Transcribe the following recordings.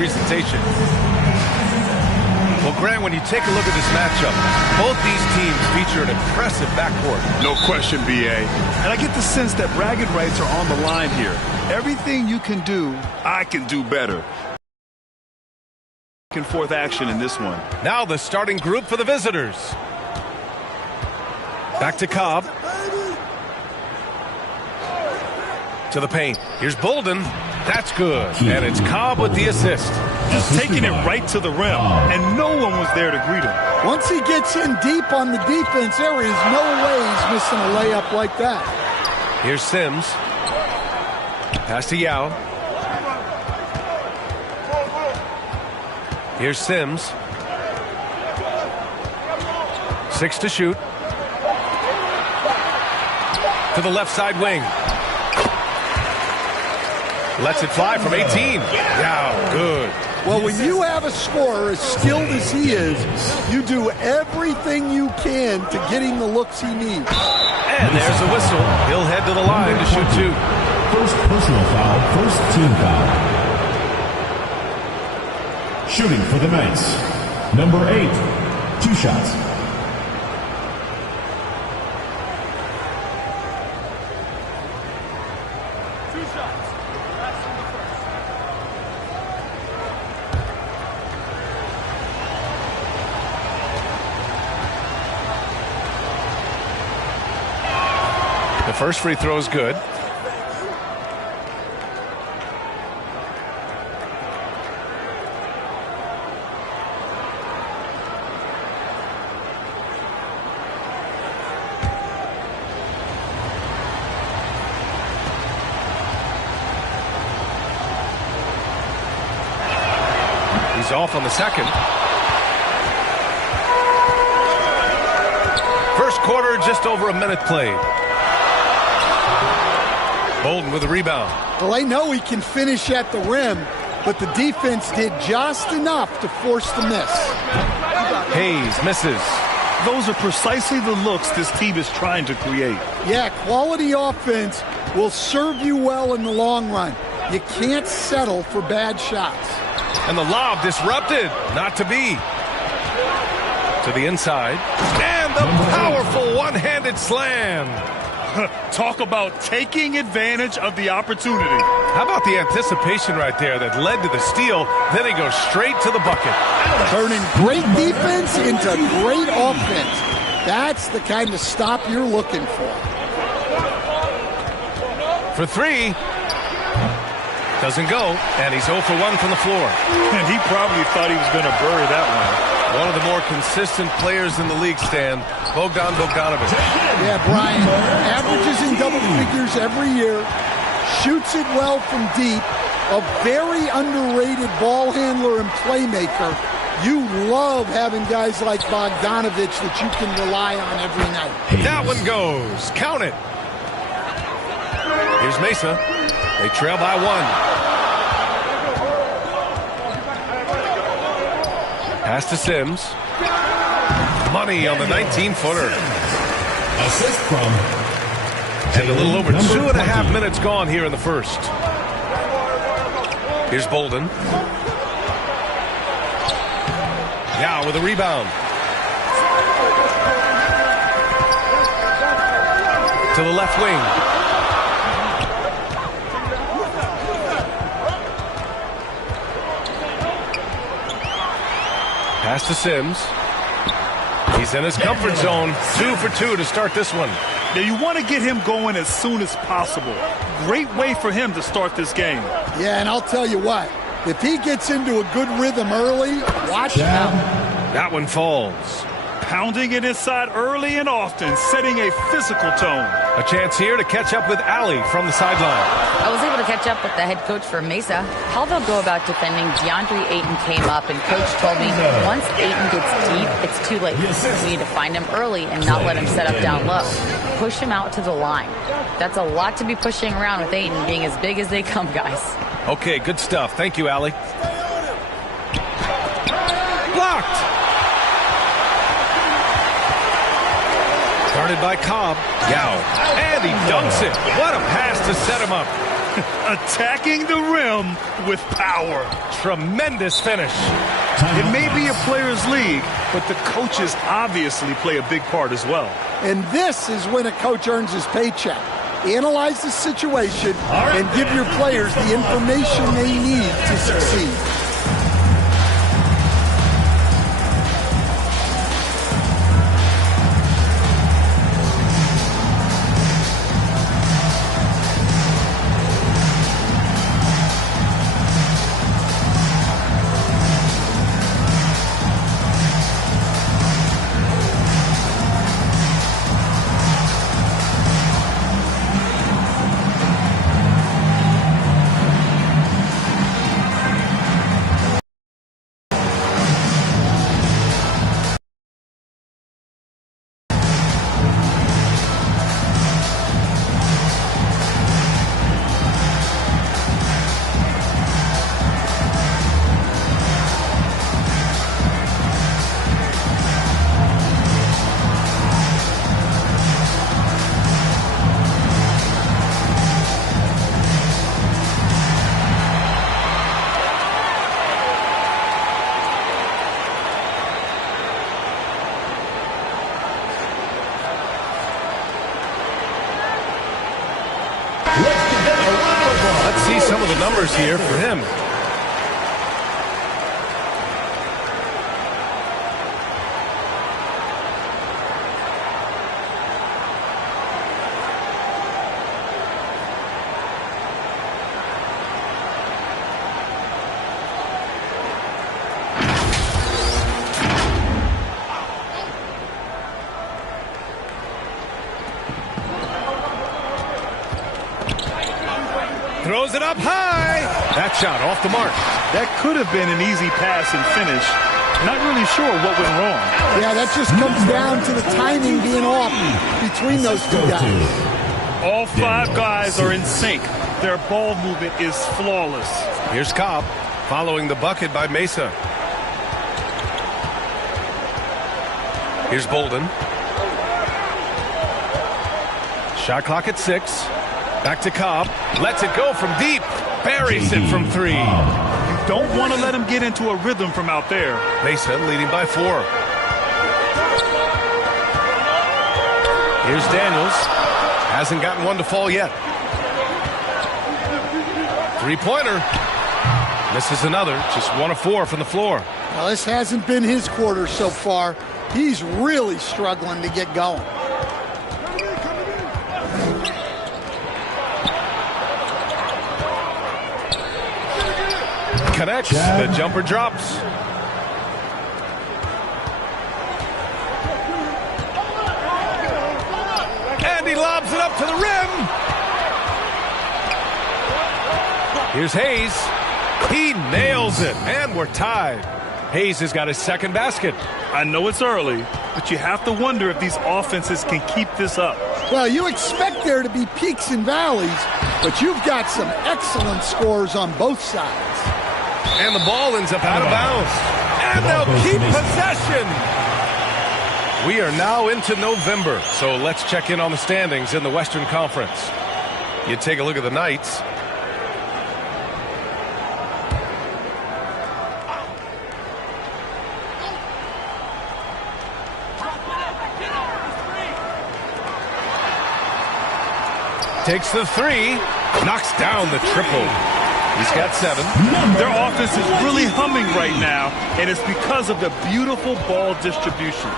presentation. Well, Grant, when you take a look at this matchup, both these teams feature an impressive backcourt. No question, B.A. And I get the sense that bragging rights are on the line here. Everything you can do, I can do better. Back and forth action in this one. Now the starting group for the visitors. Back to Cobb. To the paint. Here's Bolden. That's good. And it's Cobb with the assist. Just taking it right to the rim, and no one was there to greet him. Once he gets in deep on the defense, there is no way he's missing a layup like that. Here's Sims. Pass to Yao. Here's Sims. 6 to shoot. To the left side wing. Lets it fly from 18. Yao, good. Well, when you have a scorer as skilled as he is, you do everything you can to get him the looks he needs. And there's a whistle. He'll head to the line to shoot 2. First personal foul, first team foul. Shooting for the Knights, number 8, 2 shots. The first free throw is good. He's off on the second. First quarter, just over a minute played. Bolden with a rebound. Well, I know he can finish at the rim, but the defense did just enough to force the miss. Hayes misses. Those are precisely the looks this team is trying to create. Yeah, quality offense will serve you well in the long run. You can't settle for bad shots. And the lob disrupted. Not to be. To the inside. And the powerful one-handed slam. Talk about taking advantage of the opportunity. How about the anticipation right there that led to the steal? Then he goes straight to the bucket. Turning great defense into great offense. That's the kind of stop you're looking for. For 3. Doesn't go. And he's 0 for 1 from the floor. And he probably thought he was going to bury that one. One of the more consistent players in the league, Stan, Bogdan Bogdanovic. Yeah, Brian, averages in double figures every year, shoots it well from deep, a very underrated ball handler and playmaker. You love having guys like Bogdanovic that you can rely on every night. That one goes. Count it. Here's Mesa. They trail by 1. Pass to Sims. Money on the 19-footer. Assist from. And a little over 2.5 minutes gone here in the first. Here's Bolden. Yao with a rebound. To the left wing. Pass to Sims. He's in his comfort zone. 2 for 2 to start this one. Now you want to get him going as soon as possible. Great way for him to start this game. Yeah, and I'll tell you what. If he gets into a good rhythm early, watch out. That one falls. Pounding it inside early and often, setting a physical tone. A chance here to catch up with Ali from the sideline. I was able to catch up with the head coach for Mesa. How they'll go about defending DeAndre Ayton came up, and coach told me once Ayton gets deep, it's too late. We need to find him early and not let him set up down low. Push him out to the line. That's a lot to be pushing around with Ayton being as big as they come, guys. Okay, good stuff. Thank you, Ali. Blocked. Guarded by Cobb. Yao. And he dunks it. What a pass to set him up. Attacking the rim with power. Tremendous finish. It may be a player's league, but the coaches obviously play a big part as well. And this is when a coach earns his paycheck. Analyze the situation and give your players the information they need to succeed. Let's see some of the numbers here for him. Throws it up high. That shot off the mark. That could have been an easy pass and finish. Not really sure what went wrong. Yeah, that just comes down to the timing being off between those two guys. All five guys are in sync. Their ball movement is flawless. Here's Cobb following the bucket by Mesa. Here's Bolden. Shot clock at 6. Back to Cobb. Lets it go from deep. Buries it from 3. You don't want to let him get into a rhythm from out there. Mesa leading by 4. Here's Daniels. Hasn't gotten one to fall yet. Three-pointer. Misses another. Just 1 of 4 from the floor. Well, this hasn't been his quarter so far. He's really struggling to get going. Connects. The jumper drops. And he lobs it up to the rim. Here's Hayes. He nails it. And we're tied. Hayes has got his second basket. I know it's early, but you have to wonder if these offenses can keep this up. Well, you expect there to be peaks and valleys, but you've got some excellent scores on both sides. And the ball ends up out of bounds. And they'll keep possession. We are now into November, so let's check in on the standings in the Western Conference. You take a look at the Knights. Takes the 3, knocks down the triple. He's got 7. Their offense is really humming right now, and it's because of the beautiful ball distribution.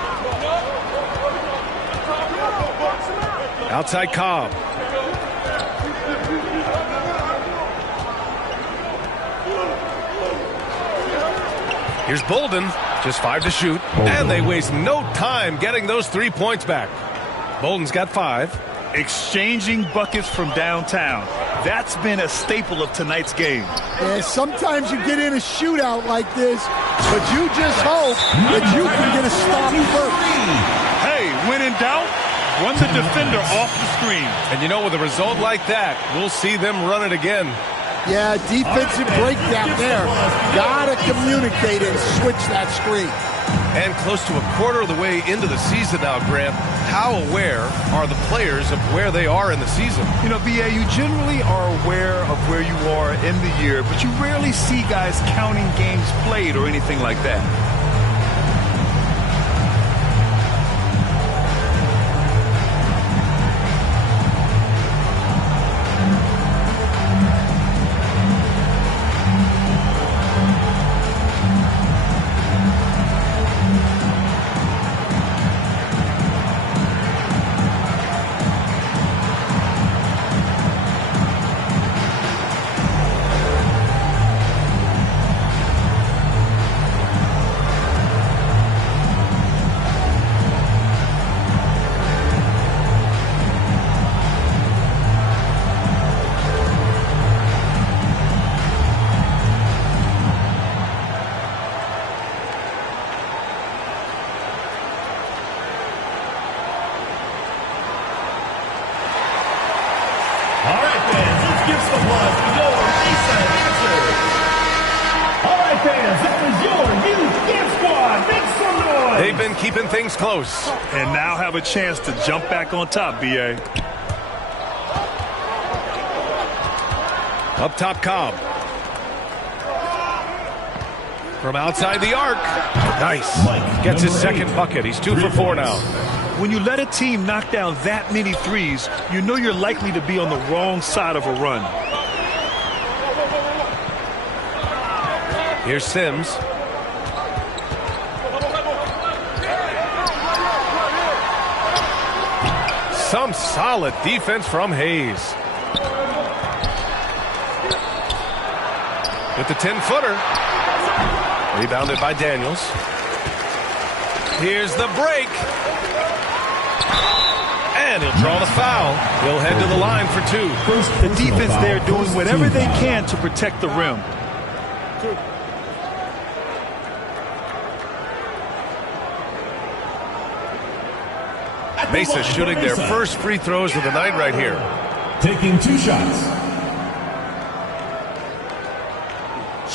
Outside Cobb. Here's Bolden. Just 5 to shoot. And they waste no time getting those 3 points back. Bolden's got 5. Exchanging buckets from downtown. That's been a staple of tonight's game. Yeah, sometimes you get in a shootout like this, but you just hope that you can get a stop first. Hey, when in doubt, run the defender off the screen. And you know, with a result like that, we'll see them run it again. Yeah, defensive breakdown there. Gotta communicate and switch that screen. And close to a quarter of the way into the season now, Grant. How aware are the players of where they are in the season? You know, B.A., you generally are aware of where you are in the year, but you rarely see guys counting games played or anything like that. They've been keeping things close. And now have a chance to jump back on top, B.A. Up top, Cobb. From outside the arc. Nice. Gets his second bucket. He's 2 for 4 now. When you let a team knock down that many threes, you know you're likely to be on the wrong side of a run. Here's Sims. Some solid defense from Hayes. With the 10-footer. Rebounded by Daniels. Here's the break. And he'll draw the foul. He'll head to the line for 2. The defense there doing whatever they can to protect the rim. Mesa shooting their first free throws of the night right here. Taking 2 shots.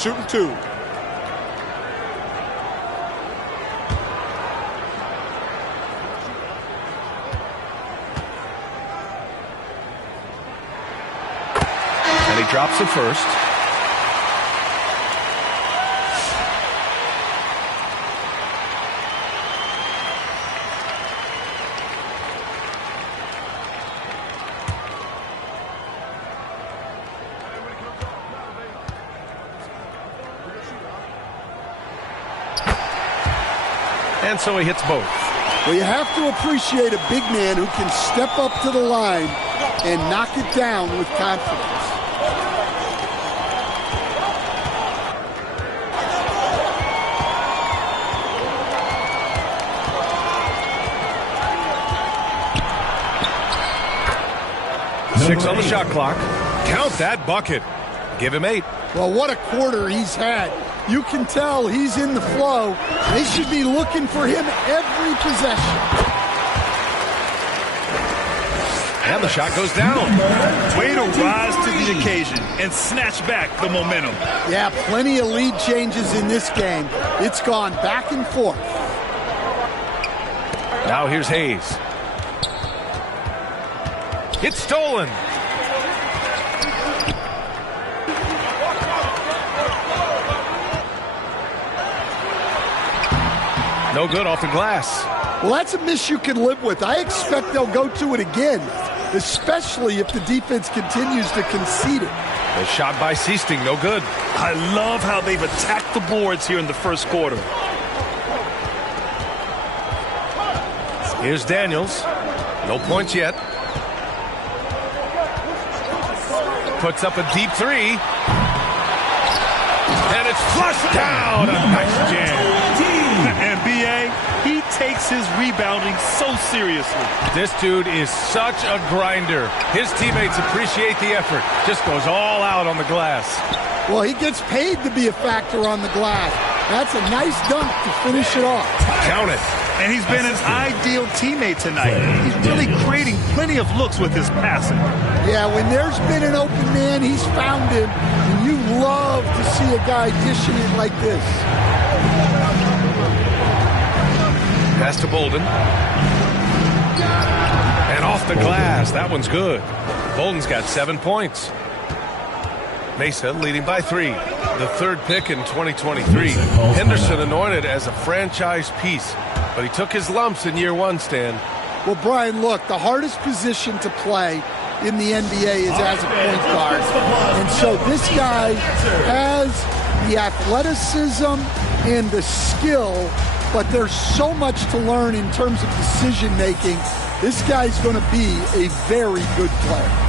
Shooting 2. And he drops the first. And so he hits both. Well, you have to appreciate a big man who can step up to the line and knock it down with confidence. Six on the shot clock. Count that bucket. Give him 8. Well, what a quarter he's had. You can tell he's in the flow. They should be looking for him every possession. And the shot goes down. Way to rise to the occasion and snatch back the momentum. Yeah, plenty of lead changes in this game. It's gone back and forth. Now here's Hayes. It's stolen. No good off the glass. Well, that's a miss you can live with. I expect they'll go to it again, especially if the defense continues to concede it. The shot by Seasting, no good. I love how they've attacked the boards here in the first quarter. Here's Daniels. No points yet. Puts up a deep 3. And it's flushed down. A nice jam. And B.A., he takes his rebounding so seriously. This dude is such a grinder. His teammates appreciate the effort. Just goes all out on the glass. Well, he gets paid to be a factor on the glass. That's a nice dunk to finish it off. Count it. And he's been an ideal teammate tonight. He's really creating plenty of looks with his passing. Yeah, when there's been an open man, he's found him. And you love to see a guy dishing it like this. Pass to Bolden. And off the glass. That one's good. Bolden's got 7 points. Mesa leading by 3. The third pick in 2023. Henderson anointed as a franchise piece, but he took his lumps in year 1, Stan. Well, Brian, look, the hardest position to play in the NBA is as a point guard. And so this guy has the athleticism and the skill, but there's so much to learn in terms of decision making. This guy's going to be a very good player.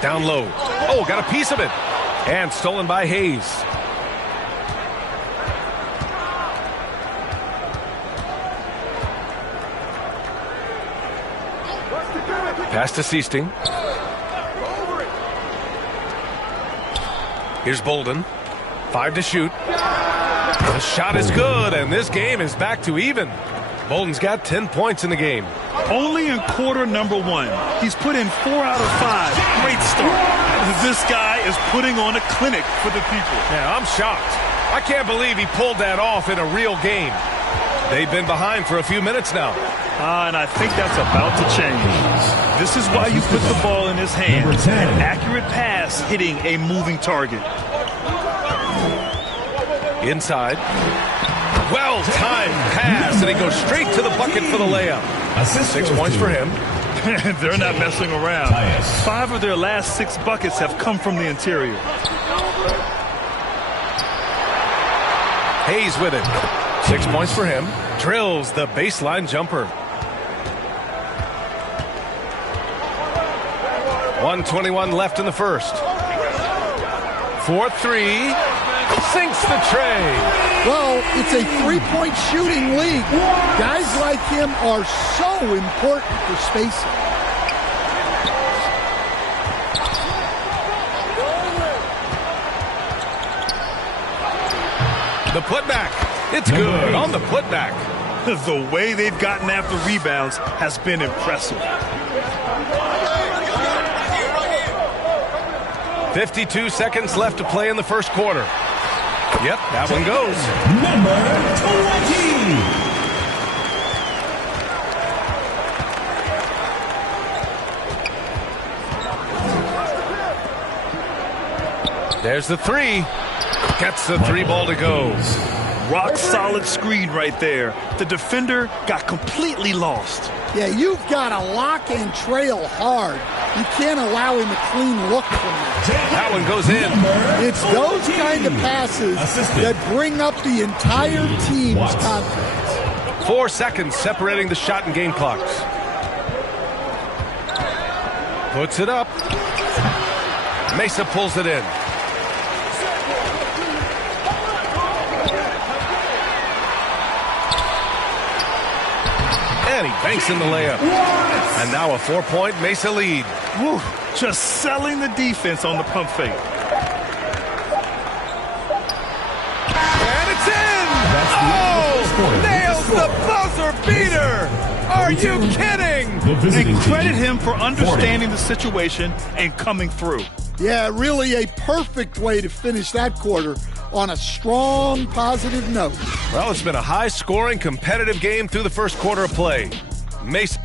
Down low. Oh, got a piece of it. And stolen by Hayes. Pass to Seasting. Here's Bolden. 5 to shoot. The shot is good, and this game is back to even. Bolden's got 10 points in the game. Only in quarter number 1. He's put in 4 out of 5. Great start. This guy is putting on a clinic for the people. Yeah, I'm shocked. I can't believe he pulled that off in a real game. They've been behind for a few minutes now. And I think that's about to change. This is why you put the ball in his hands. An accurate pass hitting a moving target. Inside. Well-timed pass, and he goes straight to the bucket for the layup. 6 points for him. They're not messing around. 5 of their last 6 buckets have come from the interior. Hayes with it. 6 points for him. Drills the baseline jumper. 1:21 left in the first. 4-3. Sinks the tray. Well, it's a three-point shooting league. Guys like him are so important for spacing. The putback. It's good on the putback. The way they've gotten after rebounds has been impressive. 52 seconds left to play in the first quarter. Yep, that one goes. Number 20. There's the 3. Gets the 3 ball to go. Rock solid screen right there. The defender got completely lost. Yeah, you've got to lock and trail hard. You can't allow him a clean look from that. That one goes in. It's those kind of passes that bring up the entire team's confidence. 4 seconds separating the shot and game clocks. Puts it up. Mesa pulls it in. And he banks in the layup. And now a 4-point Mesa lead. Woo, just selling the defense on the pump fake. And it's in! Oh! Nails the buzzer beater! Are Are you kidding? And credit him for understanding the situation and coming through. Yeah, really a perfect way to finish that quarter on a strong, positive note. Well, it's been a high-scoring, competitive game through the first quarter of play. Mesa.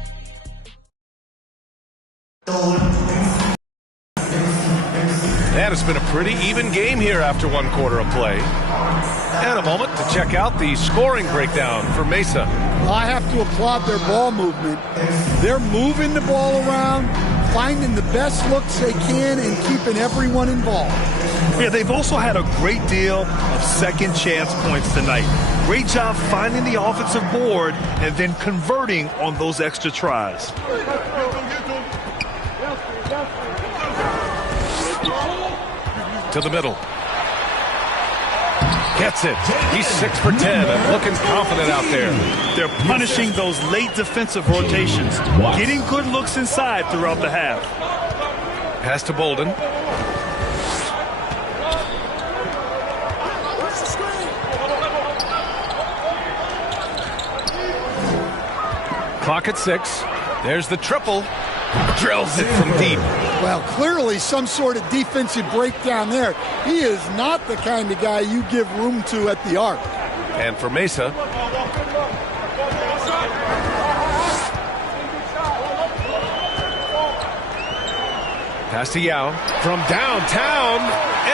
And it's been a pretty even game here after one quarter of play. And a moment to check out the scoring breakdown for Mesa. I have to applaud their ball movement. They're moving the ball around, finding the best looks they can, and keeping everyone involved. Yeah, they've also had a great deal of second chance points tonight. Great job finding the offensive board and then converting on those extra tries. To the middle. Gets it. He's 6 for 10 and looking confident out there. They're punishing those late defensive rotations, getting good looks inside throughout the half. Pass to Bolden. Clock at 6. There's the triple. Drills it from deep. Well, clearly some sort of defensive breakdown there. He is not the kind of guy you give room to at the arc. And for Mesa. Pass to Yao from downtown.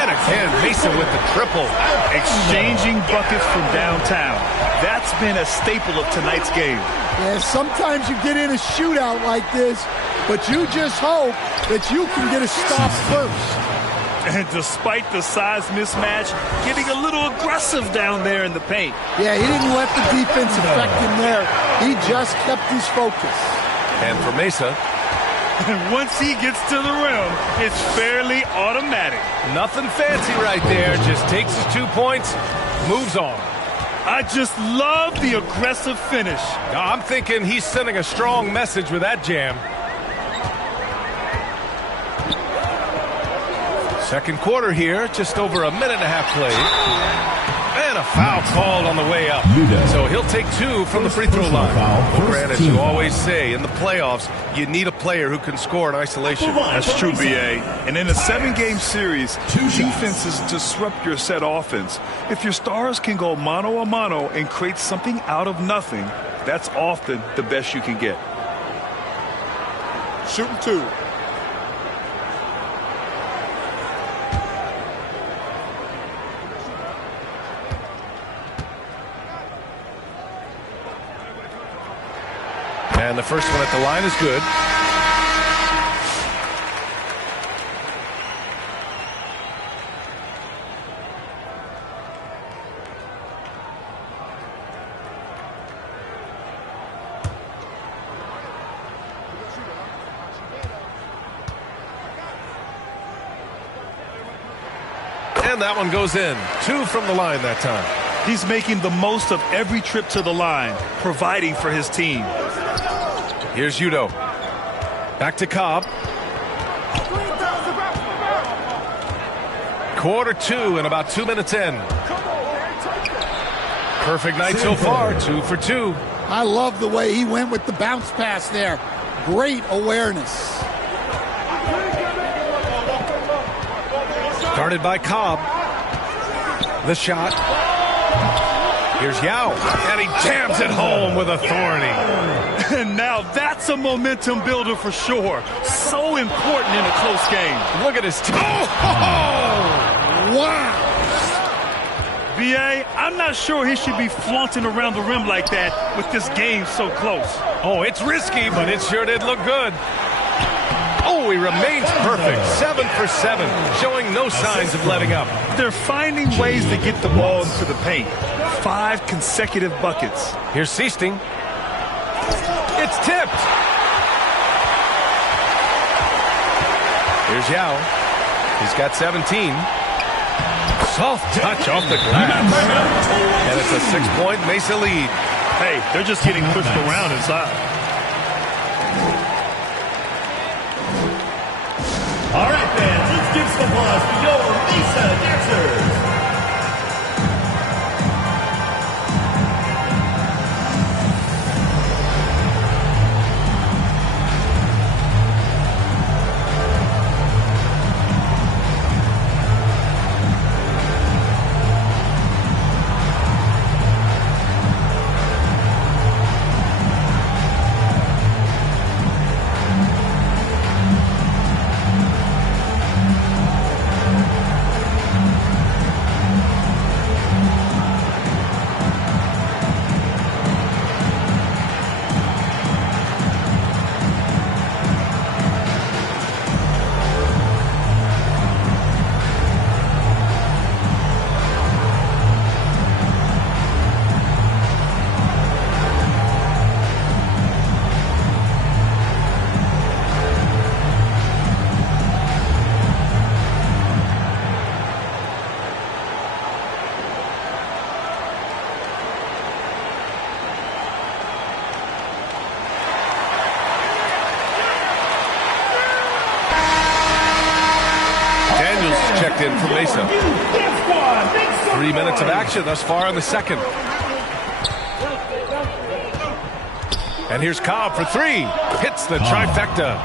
And again, Mesa with the triple. Exchanging buckets from downtown. That's been a staple of tonight's game. Yeah, sometimes you get in a shootout like this, but you just hope that you can get a stop first. And despite the size mismatch, getting a little aggressive down there in the paint. Yeah, he didn't let the defense affect him there. He just kept his focus. And for Mesa. And once he gets to the rim, it's fairly automatic. Nothing fancy right there. Just takes his 2 points, moves on. I just love the aggressive finish. Now, I'm thinking he's sending a strong message with that jam. Second quarter here, just over a minute and a half played. And a foul called on the way up. So he'll take 2 from the free throw line. Grant, as you always say, in the playoffs, you need a player who can score in isolation. That's true, B.A. And in a 7-game series, defenses disrupt your set offense. If your stars can go mano-a-mano and create something out of nothing, that's often the best you can get. Shooting 2. And the first one at the line is good. And that one goes in. 2 from the line that time. He's making the most of every trip to the line, providing for his team. Here's Udo. Back to Cobb. Quarter 2 and about 2 minutes in. Perfect night so far. 2 for 2. I love the way he went with the bounce pass there. Great awareness. Started by Cobb. The shot. Here's Yao, and he jams it home with authority. And now that's a momentum builder for sure. So important in a close game. Look at his Wow. B.A., I'm not sure he should be flaunting around the rim like that with this game so close. Oh, it's risky, but it sure did look good. Oh, he remains perfect. 7 for 7, showing no signs of letting up. They're finding ways to get the ball into the paint. 5 consecutive buckets. Here's Seasting. It's tipped. Here's Yao. He's got 17. Soft touch off the glass. And it's a 6-point Mesa lead. Hey, they're just getting pushed around inside. All right, fans, let's give some applause for your Mesa dancers. checked in for Mesa. 3 minutes of action thus far in the second. And here's Cobb for three. Hits the trifecta.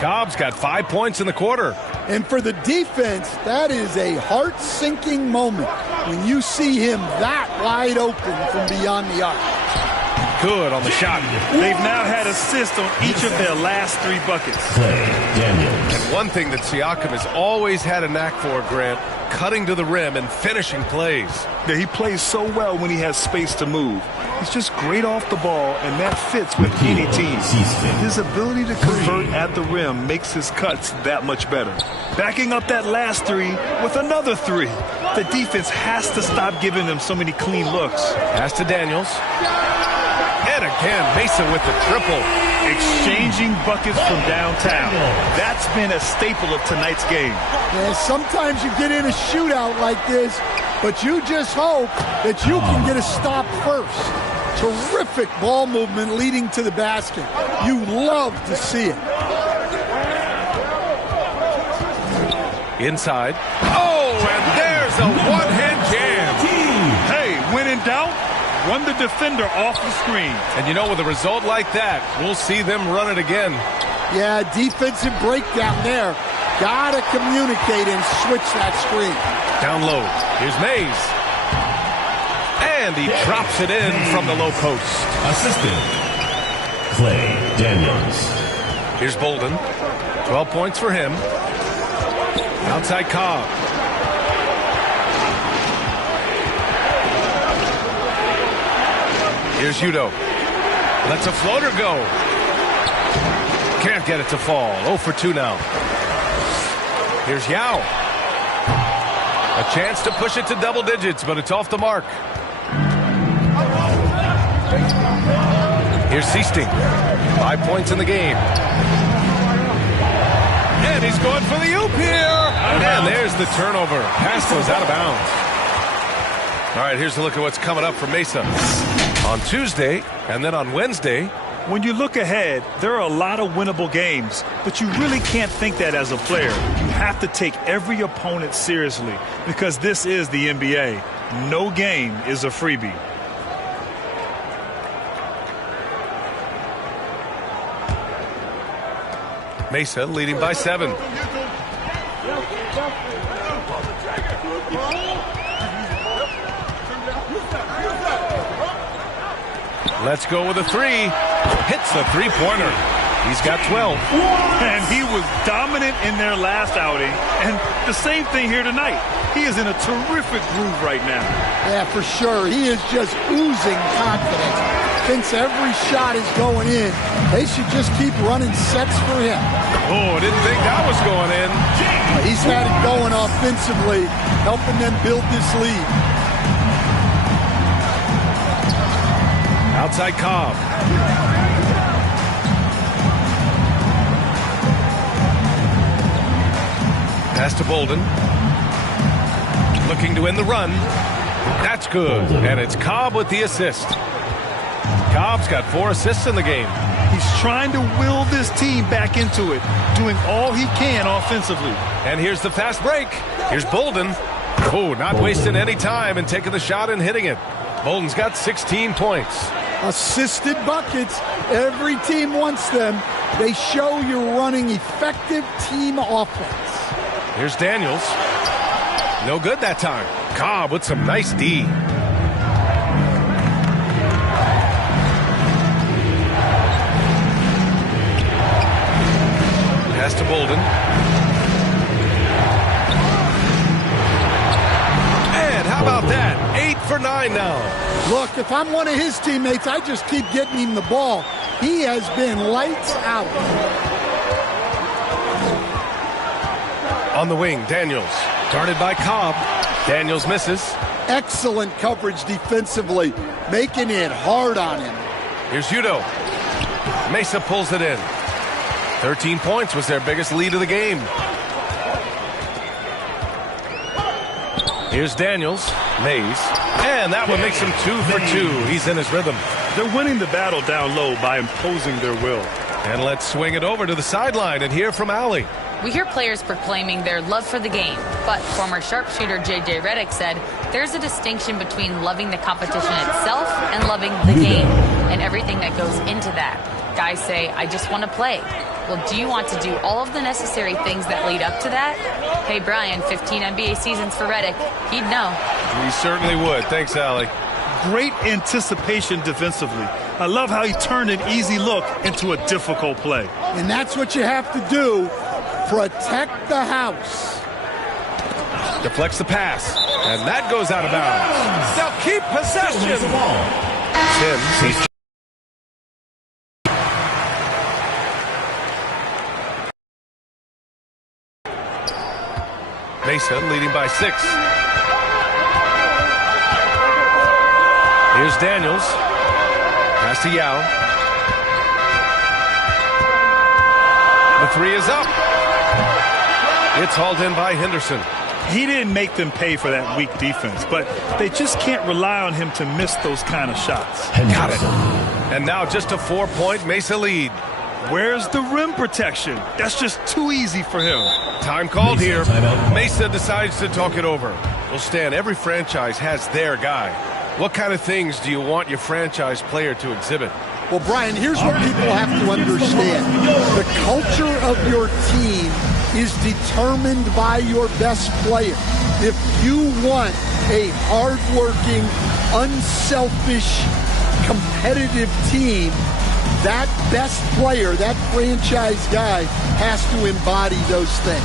Cobb's got 5 points in the quarter. And for the defense, that is a heart-sinking moment when you see him that wide open from beyond the arc. Good on the shot. They've now had assists on each of their last 3 buckets. And one thing that Siakam has always had a knack for, Grant, cutting to the rim and finishing plays. Yeah, he plays so well when he has space to move. He's just great off the ball, and that fits with any team. His ability to convert at the rim makes his cuts that much better. Backing up that last 3 with another 3. The defense has to stop giving them so many clean looks. Pass to Daniels. And again, Mesa with the triple. Exchanging buckets from downtown. That's been a staple of tonight's game. Yeah, sometimes you get in a shootout like this, but you just hope that you can get a stop first. Terrific ball movement leading to the basket. You love to see it. Inside. Oh, and there's a one-hand jam. Hey, when in doubt, run the defender off the screen. And you know, with a result like that, we'll see them run it again. Yeah, defensive breakdown there. Gotta communicate and switch that screen. Down low. Here's Mays. And he drops it in from the low post. Assistant, Clay Daniels. Here's Bolden. 12 points for him. Outside Cobb. Here's Udo. Lets a floater go. Can't get it to fall. 0 for 2 now. Here's Yao. A chance to push it to double digits, but it's off the mark. Here's Seasting. 5 points in the game. And he's going for the oop here. And there's the turnover. Pass goes out of bounds. All right, here's a look at what's coming up for Mesa on Tuesday and then on Wednesday. When you look ahead, there are a lot of winnable games, but you really can't think that as a player. You have to take every opponent seriously because this is the NBA. No game is a freebie. Mesa leading by 7. Let's go with a 3. Hits the three-pointer. He's got 12. And he was dominant in their last outing. And the same thing here tonight. He is in a terrific groove right now. Yeah, for sure. He is just oozing confidence. Thinks every shot is going in. They should just keep running sets for him. Oh, didn't think that was going in. He's had it going offensively, helping them build this lead. Outside Cobb. Pass to Bolden. Looking to win the run. That's good. And it's Cobb with the assist. Cobb's got 4 assists in the game. He's trying to will this team back into it, doing all he can offensively. And here's the fast break. Here's Bolden. Oh, not wasting any time and taking the shot and hitting it. Bolden's got 16 points. Assisted buckets. Every team wants them. They show you're running effective team offense. Here's Daniels. No good that time. Cobb with some nice D. Pass to Bolden. And how about that? 8 for 9 now. Look, if I'm one of his teammates, I just keep getting him the ball. He has been lights out. On the wing, Daniels. Guarded by Cobb. Daniels misses. Excellent coverage defensively, making it hard on him. Here's Udo. Mesa pulls it in. 13 points was their biggest lead of the game. Here's Daniels. Mays. And that one makes him 2 for 2. He's in his rhythm. They're winning the battle down low by imposing their will. And let's swing it over to the sideline and hear from Allie. We hear players proclaiming their love for the game, but former sharpshooter J.J. Redick said there's a distinction between loving the competition itself and loving the game and everything that goes into that. Guys say, I just want to play. Well, do you want to do all of the necessary things that lead up to that? Hey, Brian, 15 NBA seasons for Redick. He'd know. He certainly would. Thanks, Allie. Great anticipation defensively. I love how he turned an easy look into a difficult play. And that's what you have to do. Protect the house. Deflects the pass. And that goes out of bounds. They'll keep possession. Sims. Mason leading by 6. Here's Daniels. Pass to Yao. The 3 is up. It's hauled in by Henderson. He didn't make them pay for that weak defense, but they just can't rely on him to miss those kind of shots. Got it. And now just a 4-point Mesa lead. Where's the rim protection? That's just too easy for him. Time called here. Mesa decides to talk it over. Well, Stan, every franchise has their guy. What kind of things do you want your franchise player to exhibit? Well, Brian, here's what people have to understand. The culture of your team is determined by your best player. If you want a hardworking, unselfish, competitive team, that best player, that franchise guy, has to embody those things.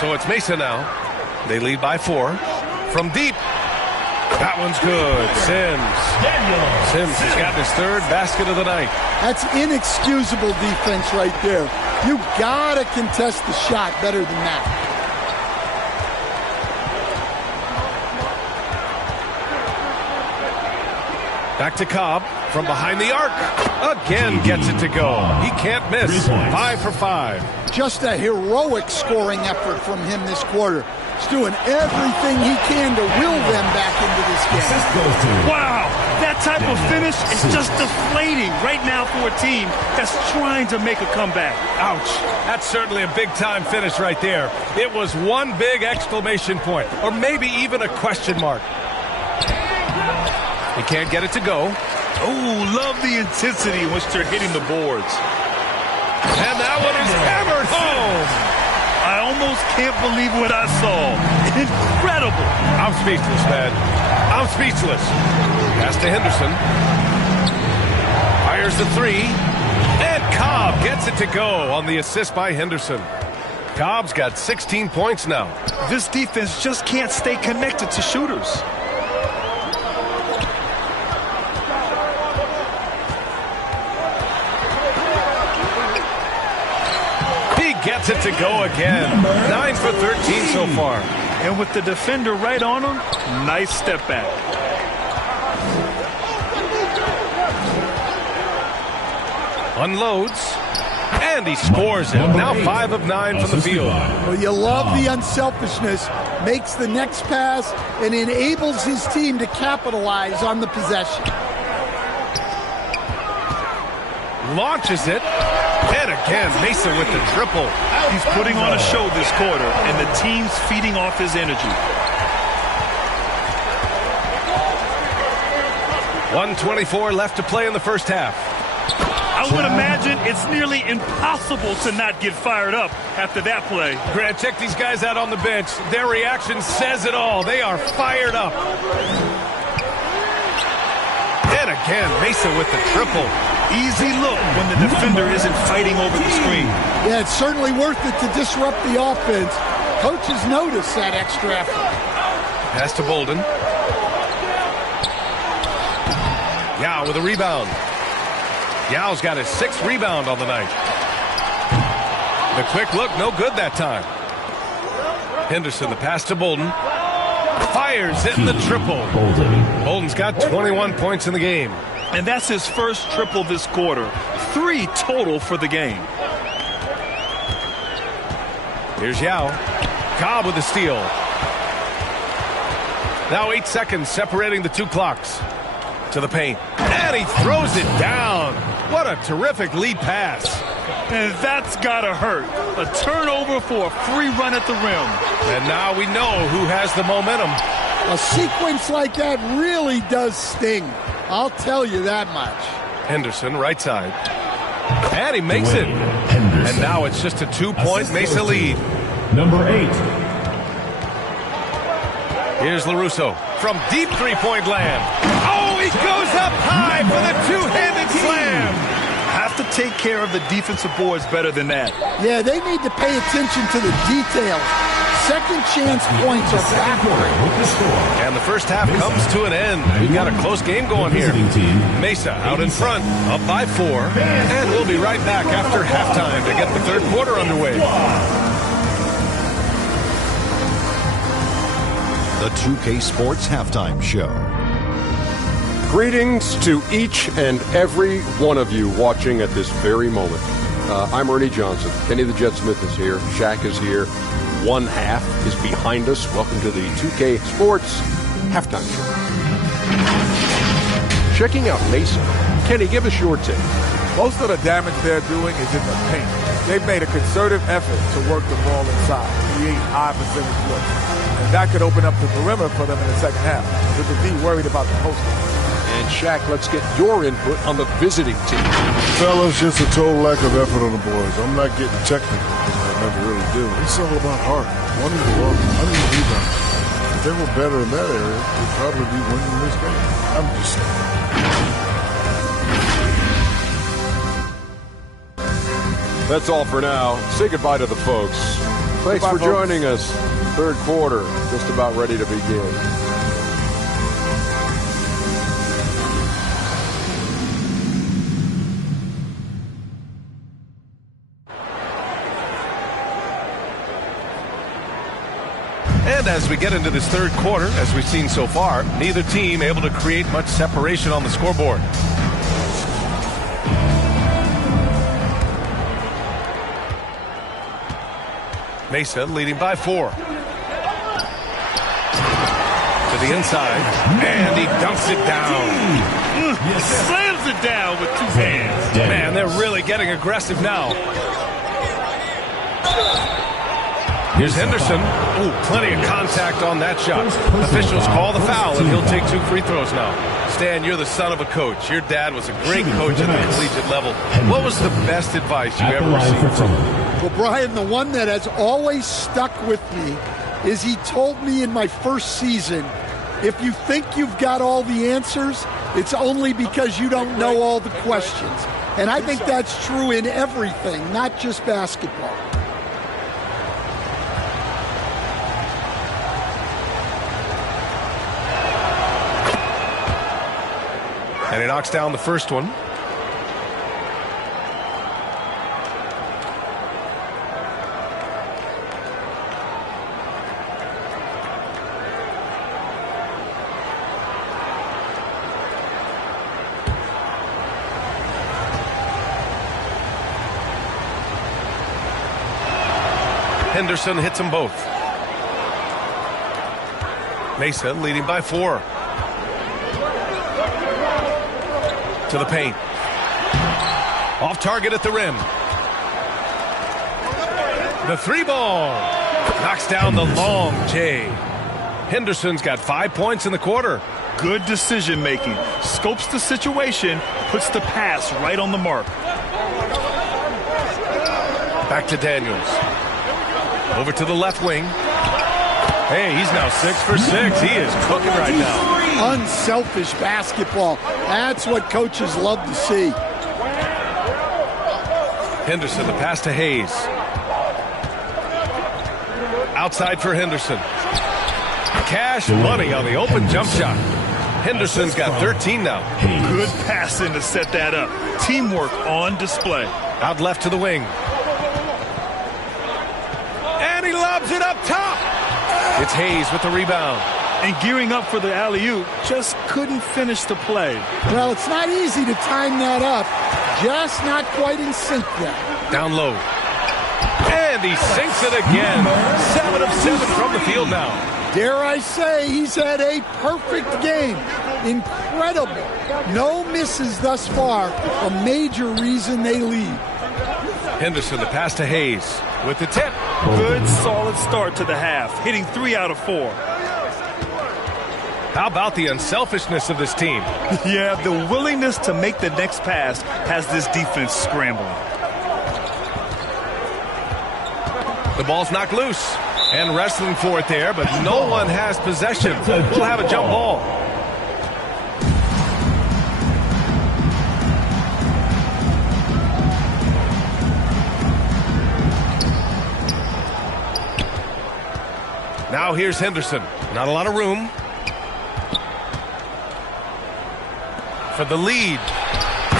So it's Mesa now. They lead by 4. From deep. That one's good. Sims has gotten his 3rd basket of the night. That's inexcusable defense right there. You gotta contest the shot better than that. Back to Cobb from behind the arc. Again gets it to go. He can't miss. 5 for 5. Just a heroic scoring effort from him this quarter. He's doing everything he can to will them back into this game. Wow, that type of finish is just deflating right now for a team that's trying to make a comeback. Ouch. That's certainly a big-time finish right there. It was one big exclamation point, or maybe even a question mark. He can't get it to go. Oh, love the intensity in which they're hitting the boards. And that one is hammered home. I almost can't believe what I saw. Incredible. I'm speechless, man. I'm speechless. Pass to Henderson. Fires the 3. And Cobb gets it to go on the assist by Henderson. Cobb's got 16 points now. This defense just can't stay connected to shooters. Gets it to go again. 9 for 13 so far. And with the defender right on him, nice step back. Unloads. And he scores it. Now 5 of 9 from the field. Well, you love the unselfishness. Makes the next pass and enables his team to capitalize on the possession. Launches it. And again, Mesa with the triple. He's putting on a show this quarter, and the team's feeding off his energy. 1:24 left to play in the first half. I would imagine it's nearly impossible to not get fired up after that play. Grant, check these guys out on the bench. Their reaction says it all. They are fired up. And again, Mesa with the triple. Easy look when the defender isn't fighting over the screen. Yeah, it's certainly worth it to disrupt the offense. Coaches notice that extra effort. Pass to Bolden. Yao with a rebound. Yao's got his 6th rebound on the night. The quick look, no good that time. Henderson, the pass to Bolden. Fires in the triple. Bolden's got 21 points in the game. And that's his first triple this quarter. 3 total for the game. Here's Yao. Cobb with the steal. Now 8 seconds separating the 2 clocks. To the paint. And he throws it down. What a terrific lead pass. And that's gotta hurt. A turnover for a free run at the rim. And now we know who has the momentum. A sequence like that really does sting. I'll tell you that much. Henderson, right side. And he makes it. And now it's just a 2-point Mesa lead. Number 8. Here's LaRusso from deep 3-point land. Oh, he goes up high for the 2-handed slam. Have to take care of the defensive boards better than that. Yeah, they need to pay attention to the details. Second chance points are backward. And the first half comes to an end. We've got a close game going here. Mesa out in front, up by 4. And we'll be right back after halftime to get the third quarter underway. The 2K Sports Halftime Show. Greetings to each and every one of you watching at this very moment. I'm Ernie Johnson. Kenny the Jet Smith is here. Shaq is here. One half is behind us. Welcome to the 2K Sports Halftime Show. Checking out Mesa. Kenny, give us your take. Most of the damage they're doing is in the paint. They've made a concerted effort to work the ball inside, create high percentage looks. And that could open up the perimeter for them in the second half. They could be worried about the post. And Shaq, let's get your input on the visiting team. Fellas, just a total lack of effort on the boards. I'm not getting technical because I never really do. It's all about heart. Wanting to run, wanting to rebound. If they were better in that area, we'd probably be winning this game. I'm just saying. That's all for now. Say goodbye to the folks. Thanks for joining us. Third quarter, just about ready to begin. And as we get into this third quarter, as we've seen so far, neither team able to create much separation on the scoreboard. Mesa leading by 4. To the inside, and he dumps it down. Slams it down with 2 hands. Man, they're really getting aggressive now. Here's Henderson. Ooh, plenty of contact on that shot. Officials call the foul, and he'll take 2 free throws now. Stan, you're the son of a coach. Your dad was a great coach at the collegiate level. What was the best advice you ever received? Well, Brian, the one that has always stuck with me is he told me in my first season, if you think you've got all the answers, it's only because you don't know all the questions. And I think that's true in everything, not just basketball. And he knocks down the first one. Henderson hits them both. Mesa leading by 4. To the paint. Off target at the rim. The 3 ball. Knocks down the long J. Henderson's got 5 points in the quarter. Good decision making. Scopes the situation, puts the pass right on the mark. Back to Daniels. Over to the left wing. Hey, he's now 6 for 6. He is cooking right now. Unselfish basketball. That's what coaches love to see. Henderson, the pass to Hayes. Outside for Henderson. Cash money on the open jump shot. Henderson's got 13 now. Good passing to set that up. Teamwork on display. Out left to the wing. And he lobs it up top. It's Hayes with the rebound. And gearing up for the alley-oop, just couldn't finish the play. Well, it's not easy to time that up. Just not quite in sync yet. Down low. And he sinks it again. 7 of 7 from the field now. Dare I say he's had a perfect game. Incredible. No misses thus far. A major reason they lead. Henderson, the pass to Hayes with the tip. Good, solid start to the half, hitting 3 out of 4. How about the unselfishness of this team? Yeah, the willingness to make the next pass has this defense scrambling. The ball's knocked loose and wrestling for it there, but no one has possession. We'll have a jump ball. Now here's Henderson. Not a lot of room. For the lead.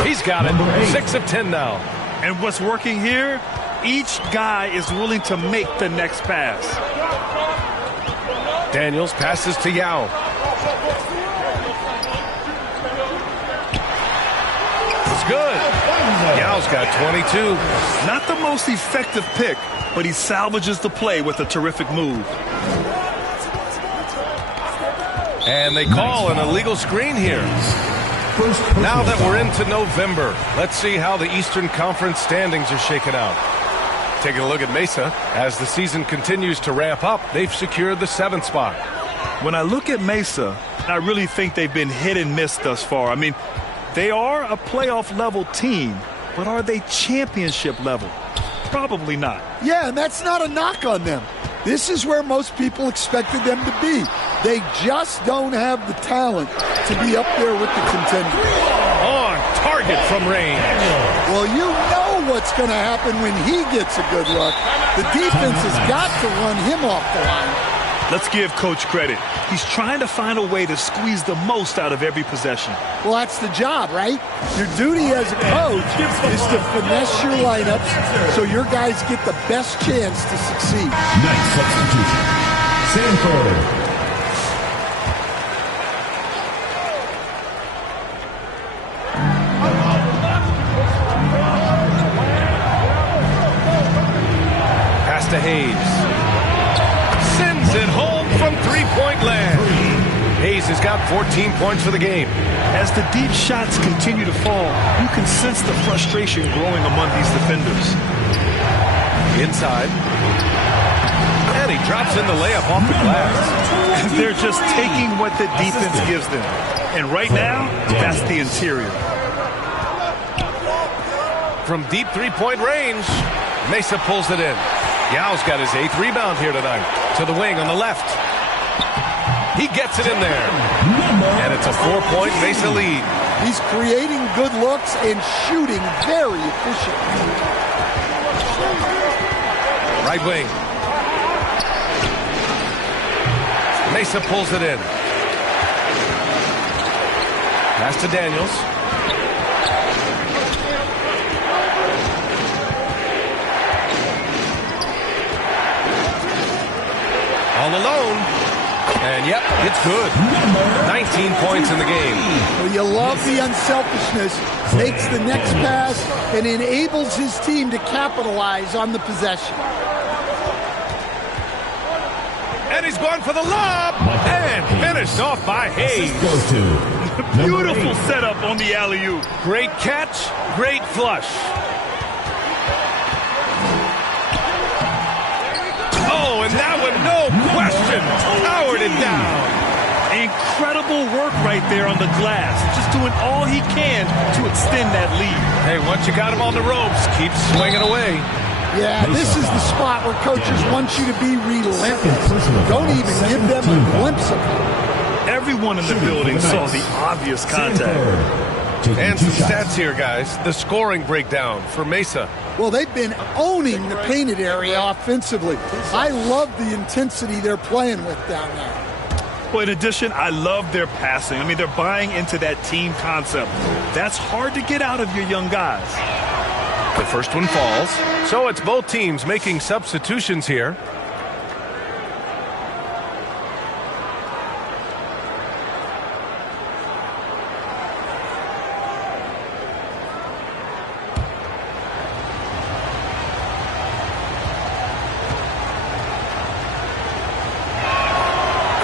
He's got it. 6 of 10 now. And what's working here? Each guy is willing to make the next pass. Daniels passes to Yao. It's good. Yao's got 22. Not the most effective pick, but he salvages the play with a terrific move. And they call an illegal screen here. Now that we're into November, let's see how the Eastern Conference standings are shaken out. Taking a look at Mesa, as the season continues to ramp up, they've secured the 7th spot. When I look at Mesa, I really think they've been hit and miss thus far. I mean, they are a playoff-level team, but are they championship level? Probably not. Yeah, and that's not a knock on them. This is where most people expected them to be. They just don't have the talent to be up there with the contenders. On target from range. Well, you know what's going to happen when he gets a good look. The defense has got to run him off the line. Let's give Coach credit. He's trying to find a way to squeeze the most out of every possession. Well, that's the job, right? Your duty as a coach is to finesse your lineups so your guys get the best chance to succeed. Nice substitution. Sanford. Pass to Hayes. Sends it home from three-point land. Hayes has got 14 points for the game. As the deep shots continue to fall, you can sense the frustration growing among these defenders. Inside. And he drops in the layup off the glass. They're just taking what the defense gives them. And right now, that's the interior. From deep three-point range, Mesa pulls it in. Yao's got his 8th rebound here tonight. To the wing on the left. He gets it in there. And it's a 4-point Mesa lead. He's creating good looks and shooting very efficiently. Right wing. Mesa pulls it in. Pass to Daniels. All alone. And yep, it's good. 19 points in the game. Well, you love the unselfishness. Makes the next pass and enables his team to capitalize on the possession. And he's going for the lob. And finished off by Hayes. Beautiful setup on the alley-oop. Great catch, great flush. Oh, and that one, no question, powered it down. Incredible incredible work right there on the glass. Just doing all he can to extend that lead. Hey, once you got him on the ropes, keep swinging away. Yeah, this is the spot where coaches want you to be relentless. Don't even give them a glimpse of it. Everyone in the building saw the obvious contact. And some stats here, guys. The scoring breakdown for Mesa. Well, they've been owning the painted area offensively. I love the intensity they're playing with down there. Well, in addition, I love their passing. I mean, they're buying into that team concept. That's hard to get out of your young guys. The first one falls. So it's both teams making substitutions here.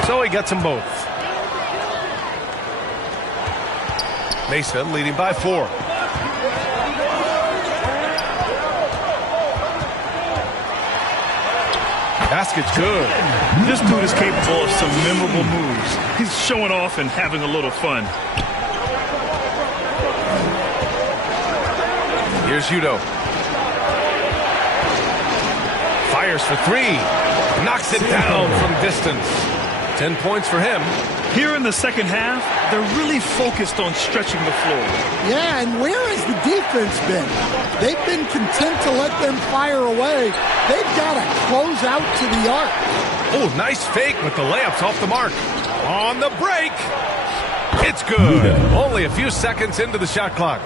So he gets them both. Mesa leading by 4. Basket's good. This dude is capable of some memorable moves. He's showing off and having a little fun. Here's Udo. Fires for 3. Knocks it down from distance. 10 points for him. Here in the second half, they're really focused on stretching the floor. Yeah, and where has the defense been? They've been content to let them fire away. They've got to close out to the arc. Oh, nice fake with the layups off the mark. On the break. It's good. Only a few seconds into the shot clock.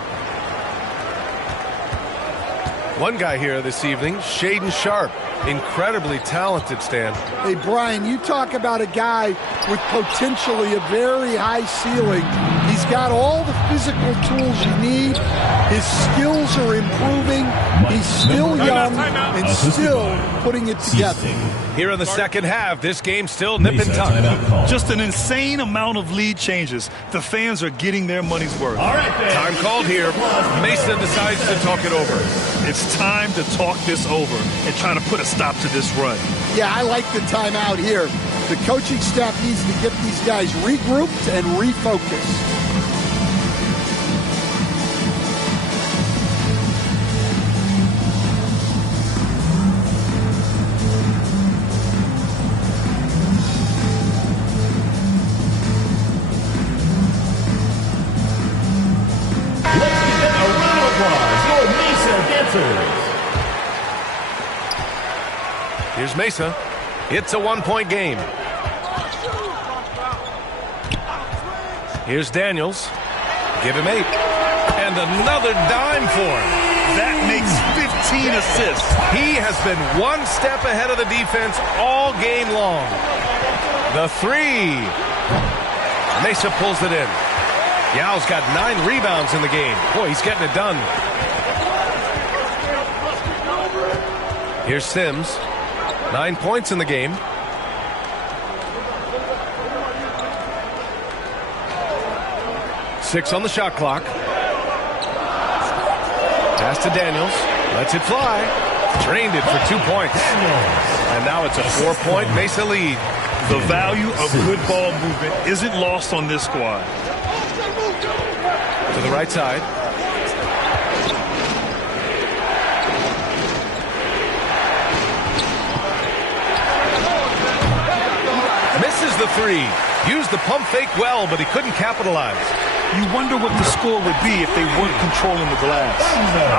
One guy here this evening, Shaedon Sharpe. Incredibly talented, Stan. Hey, Brian, you talk about a guy with potentially a very high ceiling. He's got all the physical tools you need. His skills are improving. He's still young and still putting it together. Here in the second half, this game's still nip and tuck. Just an insane amount of lead changes. The fans are getting their money's worth. All right, time called here. Mesa decides to talk it over. It's time to talk this over and try to put a stop to this run. Yeah, I like the timeout here. The coaching staff needs to get these guys regrouped and refocused. Here's Mesa. It's a 1-point game. Here's Daniels. Give him 8. And another dime for him. That makes 15 assists. He has been one step ahead of the defense all game long. The 3. Mesa pulls it in. Yao's got 9 rebounds in the game. Boy, he's getting it done. Here's Sims. 9 points in the game. Six on the shot clock. Pass to Daniels. Lets it fly. Drained it for 2 points. And now it's a 4-point Mesa lead. The value of good ball movement isn't lost on this squad. To the right side. Misses the 3. Used the pump fake well, but he couldn't capitalize. You wonder what the score would be if they weren't controlling the glass.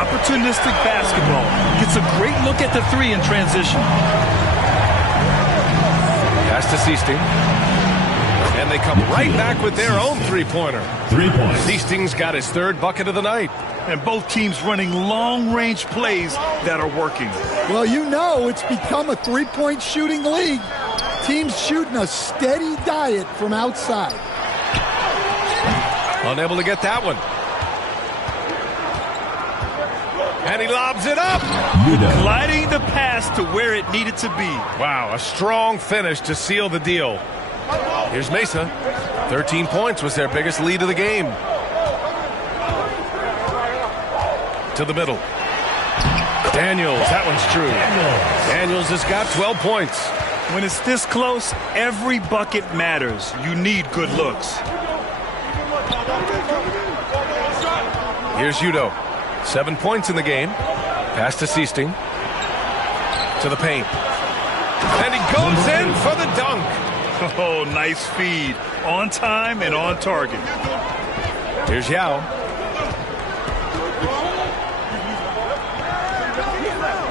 Opportunistic basketball. Gets a great look at the 3 in transition. Pass to Seasting. And they come right back with their own three-pointer. 3 points. Seasting's got his 3rd bucket of the night. And both teams running long-range plays that are working. Well, you know it's become a 3-point shooting league. Teams shooting a steady diet from outside. Unable to get that one. And he lobs it up. Gliding the pass to where it needed to be. Wow, a strong finish to seal the deal. Here's Mesa. 13 points was their biggest lead of the game. To the middle. Daniels, that one's true. Daniels has got 12 points. When it's this close, every bucket matters. You need good looks. Here's Udo. 7 points in the game. Pass to Siisting. To the paint. And he goes in for the dunk. Oh, nice feed. On time and on target. Here's Yao.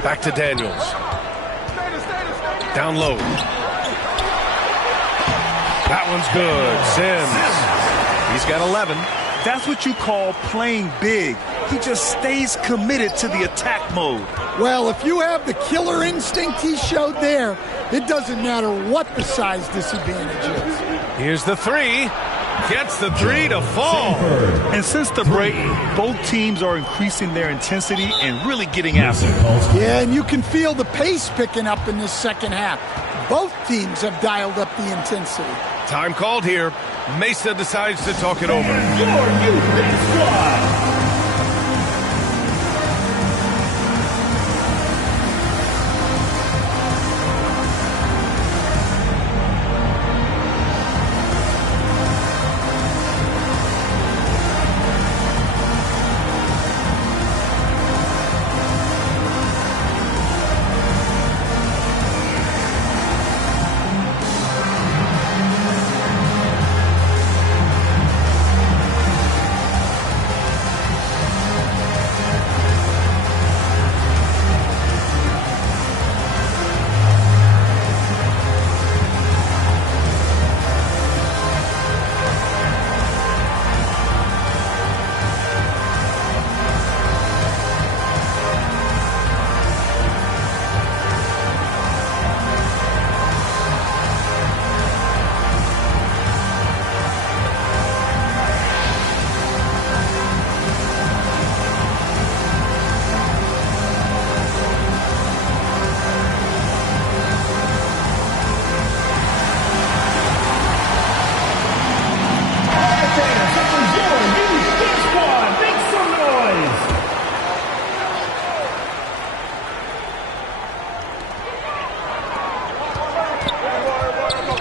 Back to Daniels. Down low. That one's good. Sims. He's got 11. That's what you call playing big. He just stays committed to the attack mode. Well, if you have the killer instinct he showed there, it doesn't matter what the size disadvantage is. Here's the three. Gets the three to fall. And since the break, both teams are increasing their intensity and really getting after it. Yeah, and you can feel the pace picking up in this second half. Both teams have dialed up the intensity. Time called here. Mesa decides to talk it over. Your youth squad.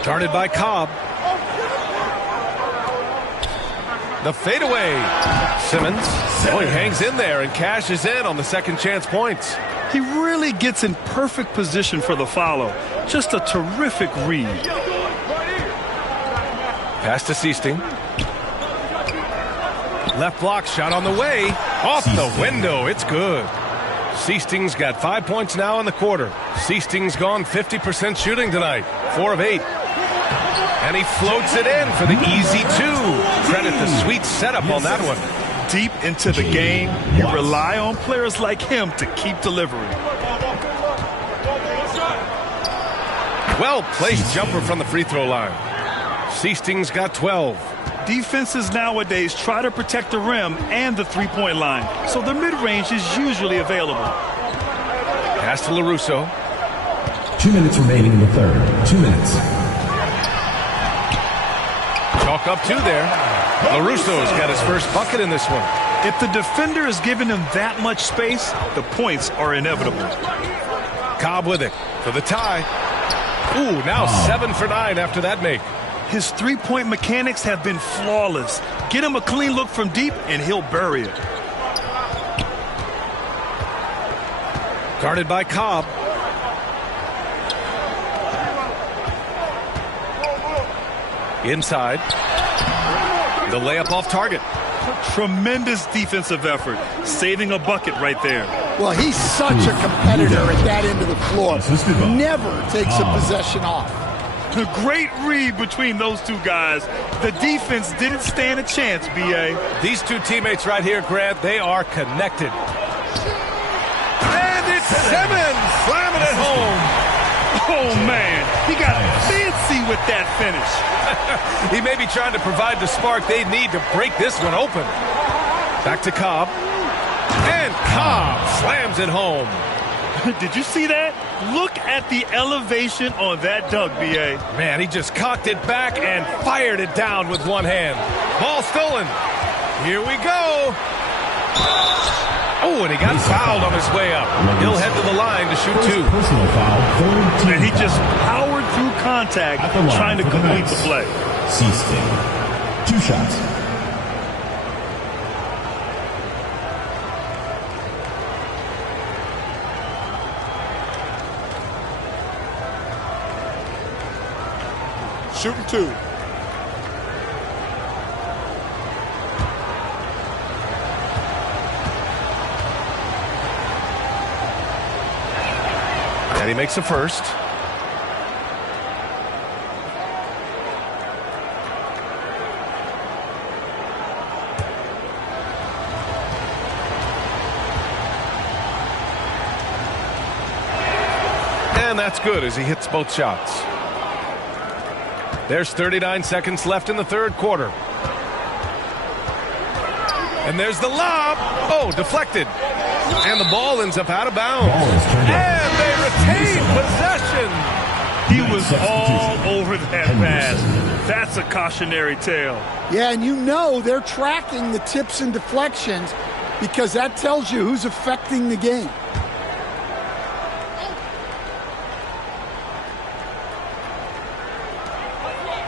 Guarded by Cobb. The fadeaway. Simmons. Oh, he hangs in there and cashes in on the second chance points. He really gets in perfect position for the follow. Just a terrific read. Pass to Siisting. Left block shot on the way. Off the window. It's good. Siisting's got 5 points now in the quarter. Siisting's gone 50% shooting tonight. 4 of 8. And he floats it in for the easy two. Credit the sweet setup on that one. Deep into the game, you rely on players like him to keep delivering. Well-placed jumper from the free throw line. Siisting's got 12. Defenses nowadays try to protect the rim and the three-point line, so the mid-range is usually available. Pass to LaRusso. 2 minutes remaining in the third. 2 minutes. Chalk up two there. LaRusso's got his first bucket in this one. If the defender is giving him that much space, the points are inevitable. Cobb with it for the tie. Ooh, now 7 for 9 after that make. His three-point mechanics have been flawless. Get him a clean look from deep, and he'll bury it. Guarded by Cobb. Inside. The layup off target. Tremendous defensive effort. Saving a bucket right there. Well, he's such a competitor at that end of the floor. Never takes a possession off. A great read between those two guys. The defense didn't stand a chance, B.A. These two teammates right here, Grant, they are connected. And it's Simmons slamming it home. Oh, man. He got fancy with that finish. He may be trying to provide the spark they need to break this one open. Back to Cobb. And Cobb slams it home. Did you see that? Look at the elevation on that dunk, B.A. Man, he just cocked it back and fired it down with one hand. Ball stolen. Here we go. Oh, and he got fouled on his way up. He'll head to the line to shoot two. Personal foul. And he just powered through contact, trying to complete the play. Seaston, 2 shots. Shooting 2. And he makes a first. And that's good as he hits both shots. There's 39 seconds left in the third quarter. And there's the lob. Oh, deflected. And the ball ends up out of bounds. And they retain possession. He was all over that pass. That's a cautionary tale. Yeah, and you know they're tracking the tips and deflections because that tells you who's affecting the game.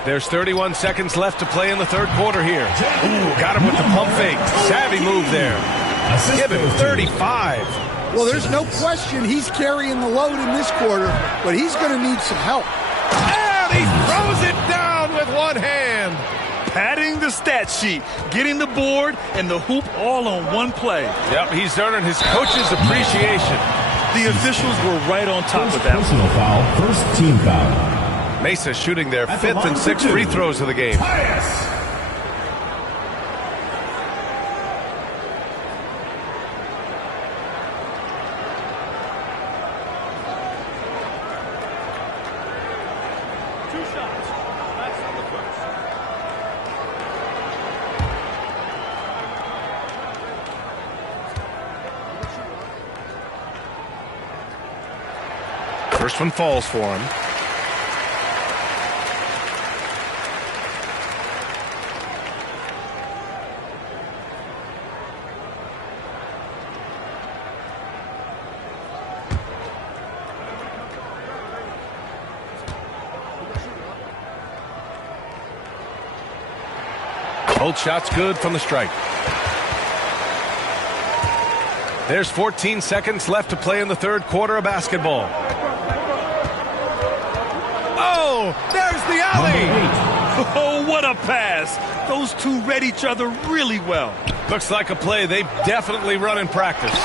There's 31 seconds left to play in the third quarter here. Ooh, got him with the pump fake. Savvy move there. Give him 35. Well, there's no question he's carrying the load in this quarter, but he's going to need some help. And he throws it down with one hand. Padding the stat sheet, getting the board and the hoop all on one play. Yep, he's earning his coach's appreciation. The officials were right on top of that. Personal foul, first team foul. Mesa shooting their 5th and 6th free throws of the game. First one falls for him. Both shots good from the strike. There's 14 seconds left to play in the third quarter of basketball. Oh, there's the alley. Oh, what a pass. Those two read each other really well. Looks like a play they definitely run in practice.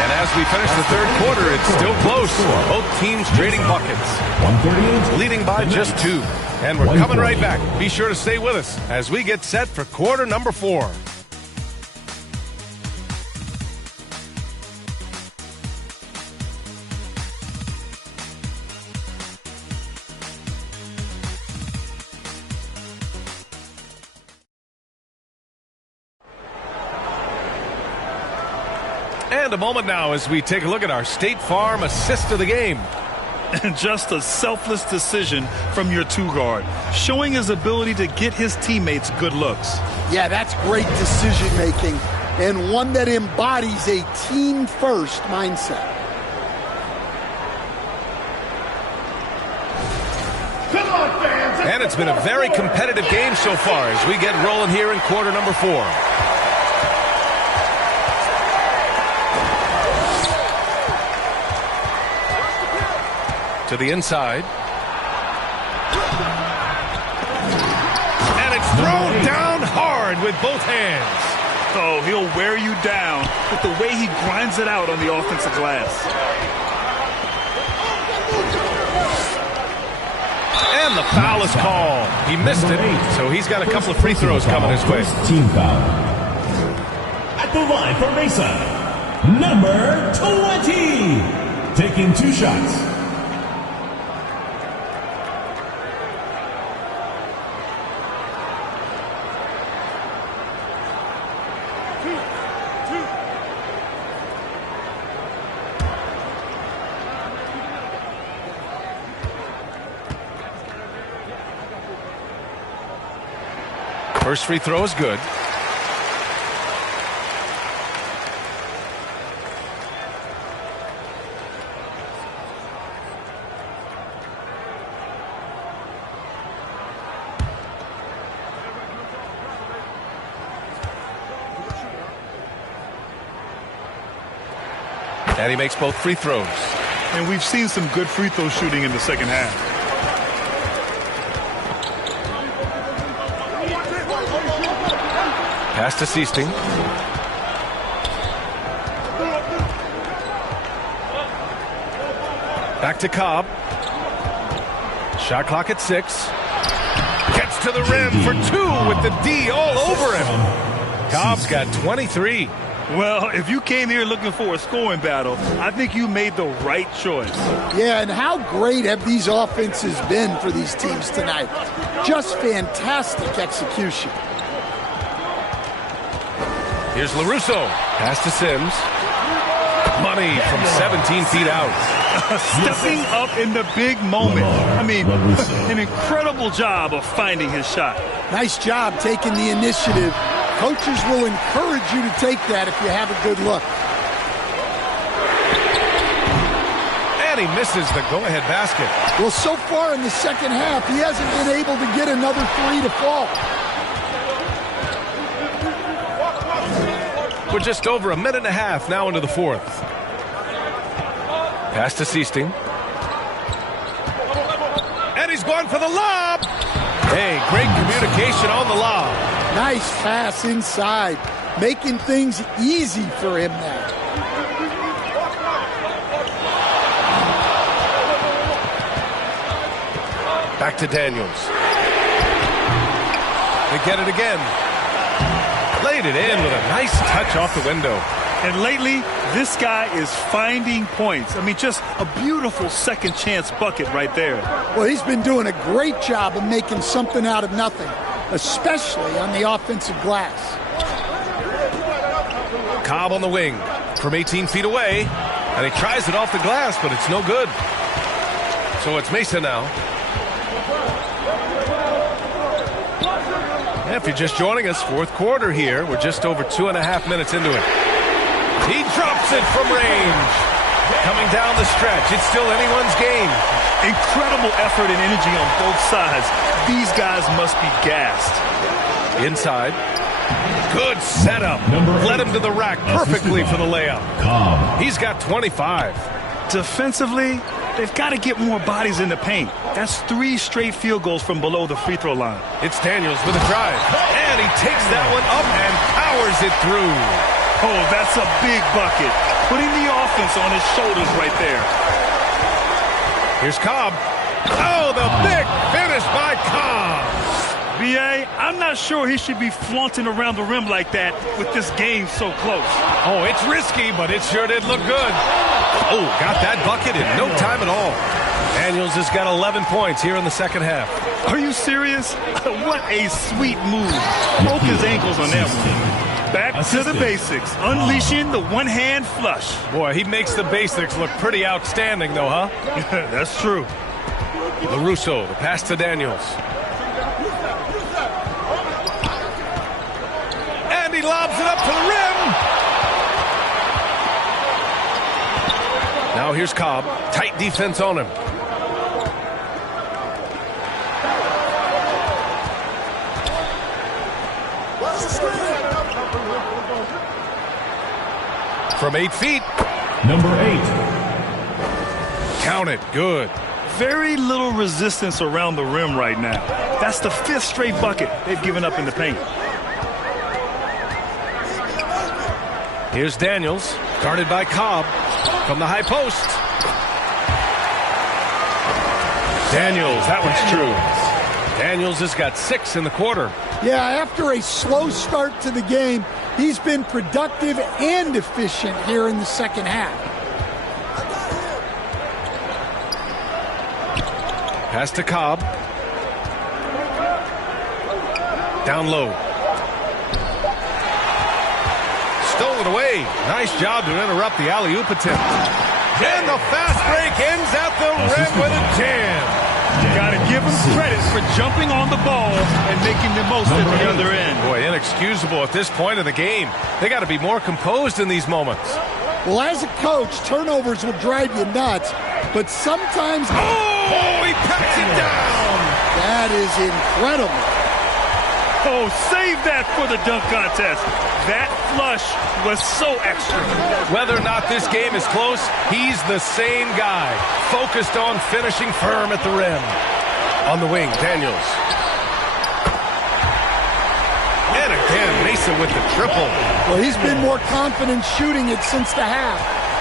And as we finish the third quarter, it's still close. Both teams trading buckets. Leading by just 2. And we're coming right back. Be sure to stay with us as we get set for quarter number 4. And a moment now as we take a look at our State Farm assist of the game. And just a selfless decision from your 2-guard, showing his ability to get his teammates good looks. Yeah, that's great decision making and one that embodies a team-first mindset. And it's been a very competitive game so far as we get rolling here in quarter number 4. To the inside. And it's thrown down hard with both hands. Oh, he'll wear you down with the way he grinds it out on the offensive glass. And the foul is called. He missed it, so he's got a couple of free throws coming his way. Team foul. At the line for Mesa, number 20. Taking 2 shots. First free throw is good. And he makes both free throws. And we've seen some good free throw shooting in the second half. Pass to Siisting. Back to Cobb. Shot clock at 6. Gets to the rim for 2 with the D all over him. Cobb's got 23. Well, if you came here looking for a scoring battle, I think you made the right choice. Yeah, and how great have these offenses been for these teams tonight? Just fantastic execution. Here's LaRusso. Pass to Sims. Money from 17 feet out. Stepping up in the big moment. I mean, an incredible job of finding his shot. Nice job taking the initiative. Coaches will encourage you to take that if you have a good look. And he misses the go-ahead basket. Well, so far in the second half, he hasn't been able to get another 3 to fall. We're just over a minute and a half now into the fourth. Pass to Siisting. And he's going for the lob. Hey, great communication on the lob. Nice pass inside, making things easy for him now. Back to Daniels. They get it again. Laid it in with a nice touch off the window. And lately, this guy is finding points. I mean, just a beautiful second chance bucket right there. Well, he's been doing a great job of making something out of nothing, especially on the offensive glass. Cobb on the wing from 18 feet away, and he tries it off the glass, but it's no good. So it's Mesa now. If you're just joining us, fourth quarter here. We're just over 2.5 minutes into it. He drops it from range. Coming down the stretch. It's still anyone's game. Incredible effort and energy on both sides. These guys must be gassed. Inside. Good setup. Led him to the rack perfectly for the layup. He's got 25. Defensively, they've got to get more bodies in the paint. That's 3 straight field goals from below the free throw line. It's Daniels with a drive. And he takes that one up and powers it through. Oh, that's a big bucket. Putting the offense on his shoulders right there. Here's Cobb. Oh, the big finish by Cobb. B.A., I'm not sure he should be flaunting around the rim like that with this game so close. Oh, it's risky, but it sure did look good. Oh, got that bucket in no time at all. Daniels has got 11 points here in the second half. Are you serious? What a sweet move. Broke his ankles on that one. Back to the basics, unleashing the one-hand flush. Boy, he makes the basics look pretty outstanding, though, huh? That's true. LaRusso, the pass to Daniels. And he lobs it up to the rim. Now here's Cobb. Tight defense on him. From 8 feet. Number 8. Count it. Good. Very little resistance around the rim right now. That's the 5th straight bucket they've given up in the paint. Here's Daniels, guarded by Cobb from the high post. Daniels, that one's true. Daniels has got 6 in the quarter. Yeah, after a slow start to the game, he's been productive and efficient here in the second half. Pass to Cobb. Down low. Stolen away. Nice job to interrupt the alley-oop attempt. And the fast break ends at the rim with a jam. Got to give him credit for jumping on the ball and making the most at the other end. Boy, inexcusable at this point of the game. They got to be more composed in these moments. Well, as a coach, turnovers will drive you nuts, but sometimes... Oh, he packs it down. That is incredible. Oh, save that for the dunk contest. That flush was so extra. Whether or not this game is close, he's the same guy, focused on finishing firm at the rim. On the wing, Daniels. And again, Mesa with the triple. Well, he's been more confident shooting it since the half.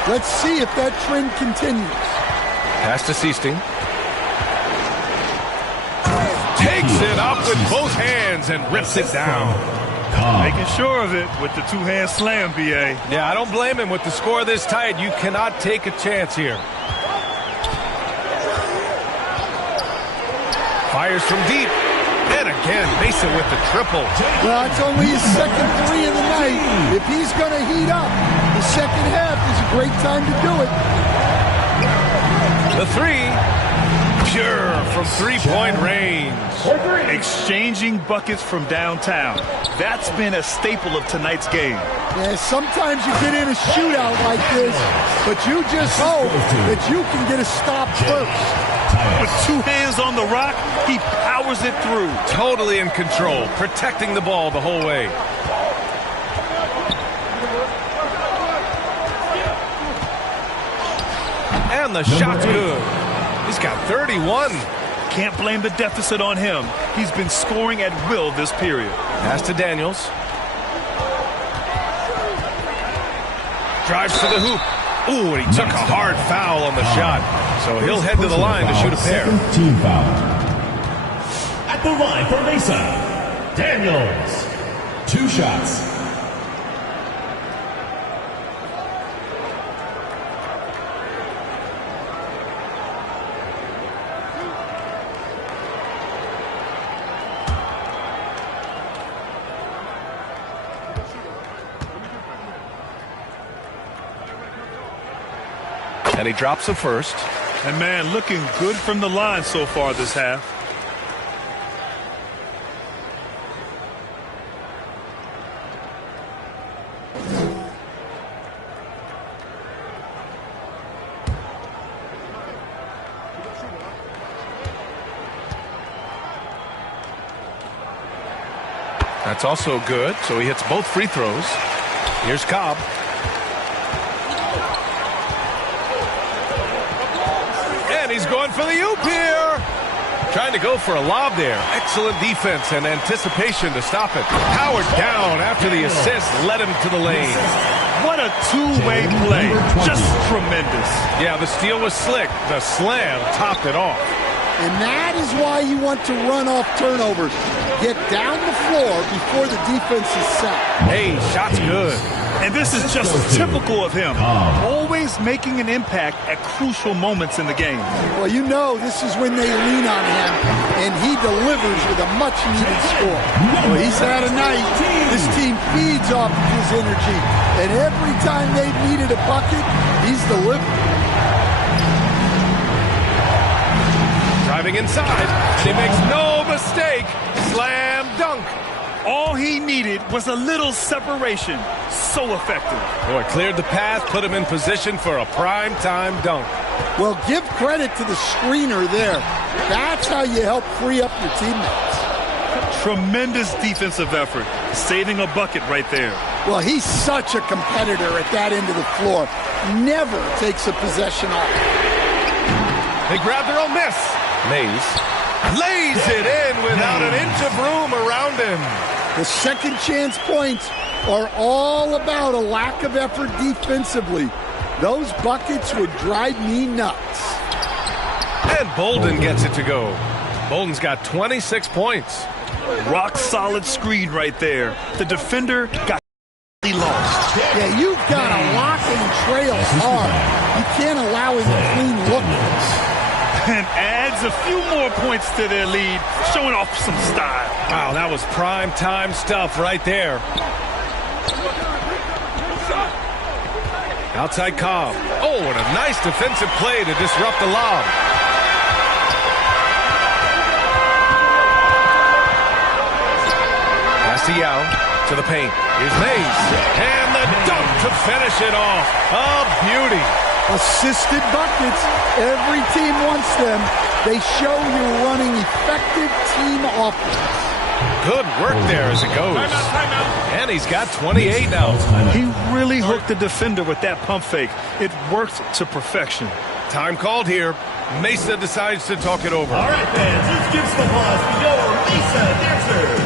Let's see if that trend continues. Pass to Siesting. Takes it up with both hands and rips it down. Making sure of it with the two-hand slam, B.A. Yeah, I don't blame him. With the score this tight, you cannot take a chance here. Fires from deep. And again, Mesa with the triple. Well, it's only his second three of the night. If he's going to heat up, the second half is a great time to do it. The three, pure from three-point range. Exchanging buckets from downtown. That's been a staple of tonight's game. Yeah, sometimes you get in a shootout like this, but you just hope that you can get a stop first. With two hands on the rock, he powers it through. Totally in control, protecting the ball the whole way. And the shot's good. He's got 31. Can't blame the deficit on him. He's been scoring at will this period. Pass to Daniels. Drives to the hoop. Ooh, and he took a hard foul on the shot. So he'll head to the line to shoot a pair. Team foul. At the line for Mesa, Daniels. 2 shots. And he drops the first. And man, looking good from the line so far this half. That's also good. So he hits both free throws. Here's Cobb. He's going for the oop here. Trying to go for a lob there. Excellent defense and anticipation to stop it. Powered down after the assist led him to the lane. What a two-way play. Just tremendous. Yeah, the steal was slick. The slam topped it off. And that is why you want to run off turnovers. Get down the floor before the defense is set. Hey, shot's good. And this is just typical of him. Always making an impact at crucial moments in the game. Well, you know this is when they lean on him, and he delivers with a much-needed score. Well, he's had a night. This team feeds off of his energy, and every time they've needed a bucket, he's delivered. Driving inside, and he makes no mistake. Slam dunk. All he needed was a little separation. So effective. Boy, cleared the path, put him in position for a prime-time dunk. Well, give credit to the screener there. That's how you help free up your teammates. Tremendous defensive effort. Saving a bucket right there. Well, he's such a competitor at that end of the floor. Never takes a possession off. They grab their own miss. Mays lays it in without an inch of room around him. The second chance points are all about a lack of effort defensively. Those buckets would drive me nuts. And Bolden gets it to go. Bolden's got 26 points. Rock solid screen right there. The defender got lost. Yeah, you've got to lock and trail hard. You can't allow him to clean look. And adds a few more points to their lead, showing off some style. Wow, that was prime time stuff right there. Outside Cobb. Oh, what a nice defensive play to disrupt the lob. Pass to Yao, to the paint. Here's Mays. And the dunk to finish it off. A beauty. Assisted buckets. Every team wants them. They show you're running effective team offense. Good work there as it goes. And he's got 28 now. He really hooked the defender with that pump fake. It worked to perfection. Time called here. Mesa decides to talk it over. All right, fans, let's give some applause to your Mesa dancers.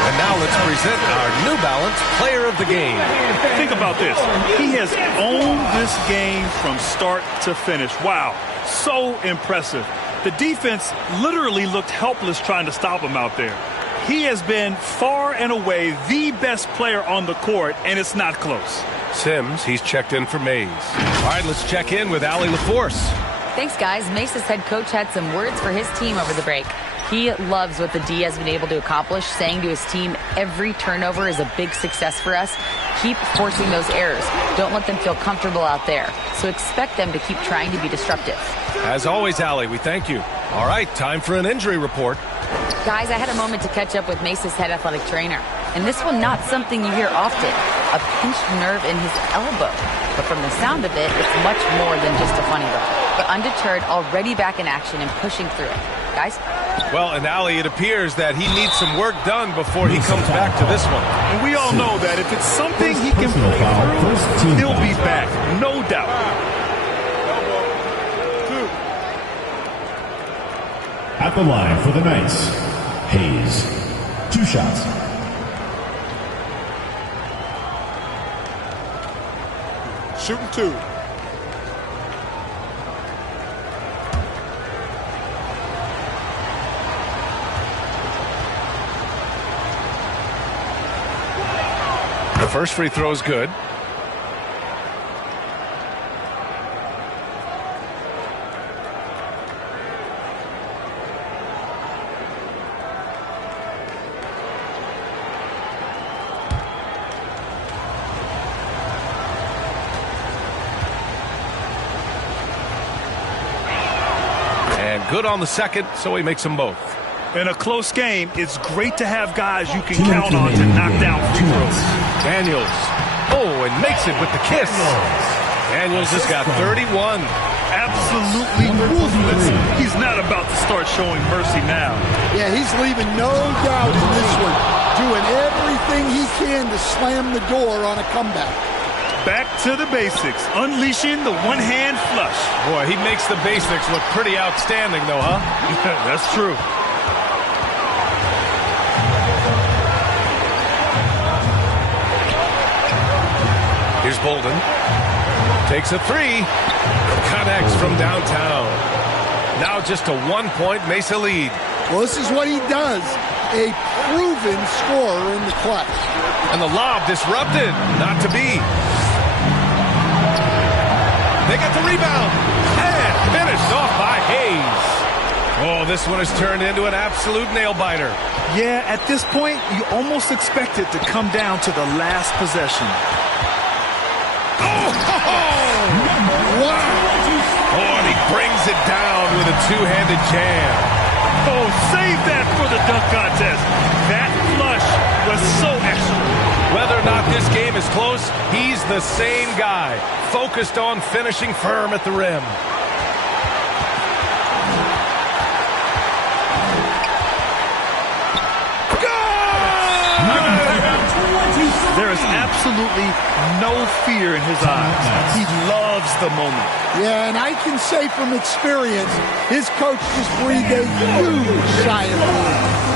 And now let's present our New Balance Player of the Game. Think about this. He has owned this game from start to finish. Wow, so impressive. The defense literally looked helpless trying to stop him out there. He has been far and away the best player on the court, and it's not close. Sims, he's checked in for Mays. All right, let's check in with Allie LaForce. Thanks, guys. Mesa's head coach had some words for his team over the break. He loves what the D has been able to accomplish, saying to his team, every turnover is a big success for us. Keep forcing those errors. Don't let them feel comfortable out there. So expect them to keep trying to be disruptive. As always, Allie, we thank you. All right, time for an injury report. Guys, I had a moment to catch up with Mesa's head athletic trainer. And this one, not something you hear often. A pinched nerve in his elbow. But from the sound of it, it's much more than just a funny look. But undeterred, already back in action and pushing through it. Guys? Well, and Allie, it appears that he needs some work done before he comes back to this one. And we all know that if it's something he can play through, he'll be back, no doubt. At the line for the Knights, Hayes. 2 shots. Shooting 2. The first free throw is good. And good on the second, so he makes them both. In a close game, it's great to have guys you can count on to knock down free throws. Daniels. Oh, and makes it with the kiss. Daniels has got 31. Absolutely ruthless. He's not about to start showing mercy now. Yeah, he's leaving no doubt in this one. Doing everything he can to slam the door on a comeback. Back to the basics. Unleashing the one-hand flush. Boy, he makes the basics look pretty outstanding, though, huh? That's true. Here's Bolden. Takes a 3. Connects from downtown. Now just a 1-point Mesa lead. Well, this is what he does. A proven scorer in the clutch. And the lob disrupted. Not to be. They get the rebound. And finished off by Hayes. Oh, this one has turned into an absolute nail-biter. Yeah, at this point, you almost expect it to come down to the last possession. Wow! Oh, and he brings it down with a two-handed jam. Oh, save that for the dunk contest. That flush was so excellent. Whether or not this game is close, he's the same guy, focused on finishing firm at the rim. There is There's absolutely no fear in his eyes. He loves the moment. Yeah, and I can say from experience, his coach just breathed a huge sigh of relief.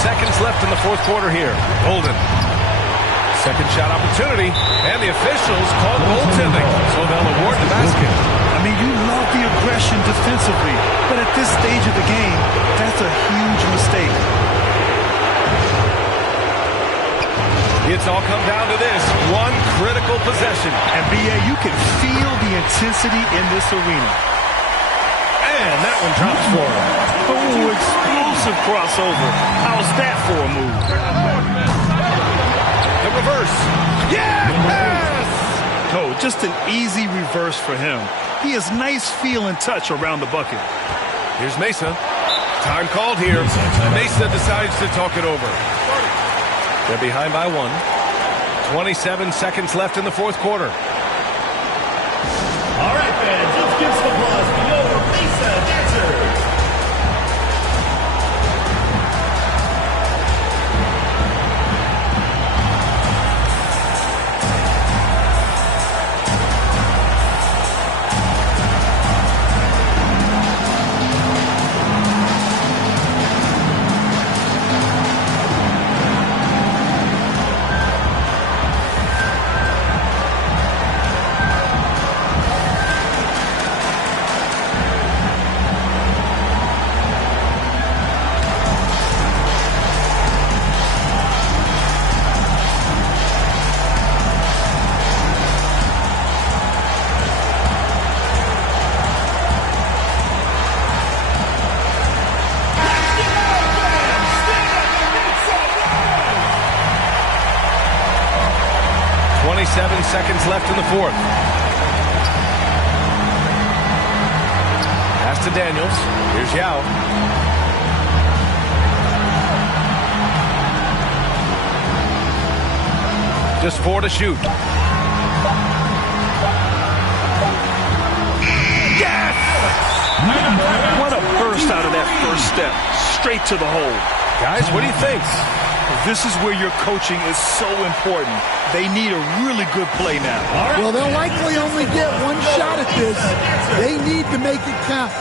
Seconds left in the fourth quarter here. Golden. Second shot opportunity, and the officials called goaltending, so they'll award the basket. I mean, you love the aggression defensively, but at this stage of the game, that's a huge mistake. It's all come down to this one critical possession. And B.A., you can feel the intensity in this arena. And that one drops for him. Oh, explosive crossover. How's that for a move? The reverse. Yes! No, just an easy reverse for him. He has nice feel and touch around the bucket. Here's Mesa. Time called here. Mesa decides to talk it over. They're behind by one. 27 seconds left in the fourth quarter. All right, fans, let's give some applause for your Mesa Dancers. Seconds left in the fourth. Pass to Daniels. Here's Yao. Just 4 to shoot. Yes! What a burst out of that first step. Straight to the hole. Guys, what do you think? This is where your coaching is so important. They need a really good play now. Well, they'll likely only get one shot at this. They need to make it count.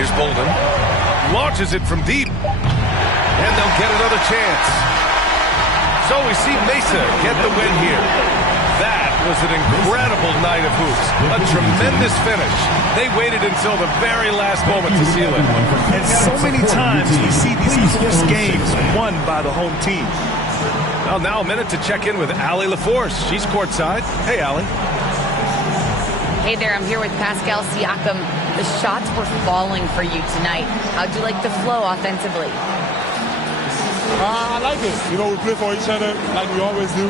Here's Bolden. Launches it from deep. And they'll get another chance. So we see Mesa get the win here. That was an incredible night of hoops. A tremendous finish. They waited until the very last moment to seal it. And so many times we see these close games won by the home team. Well, now a minute to check in with Allie LaForce. She's courtside. Hey, Allie. Hey there, I'm here with Pascal Siakam. The shots were falling for you tonight. How'd you like the flow offensively? I like it. You know, we play for each other like we always do.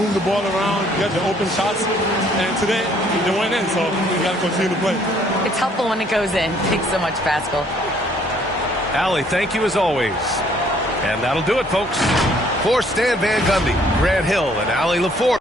Move the ball around, get the open shots. And today, they went in, so we got to continue to play. It's helpful when it goes in. Thanks so much, Pascal. Allie, thank you as always. And that'll do it, folks. For Stan Van Gundy, Grant Hill, and Allie LaForce.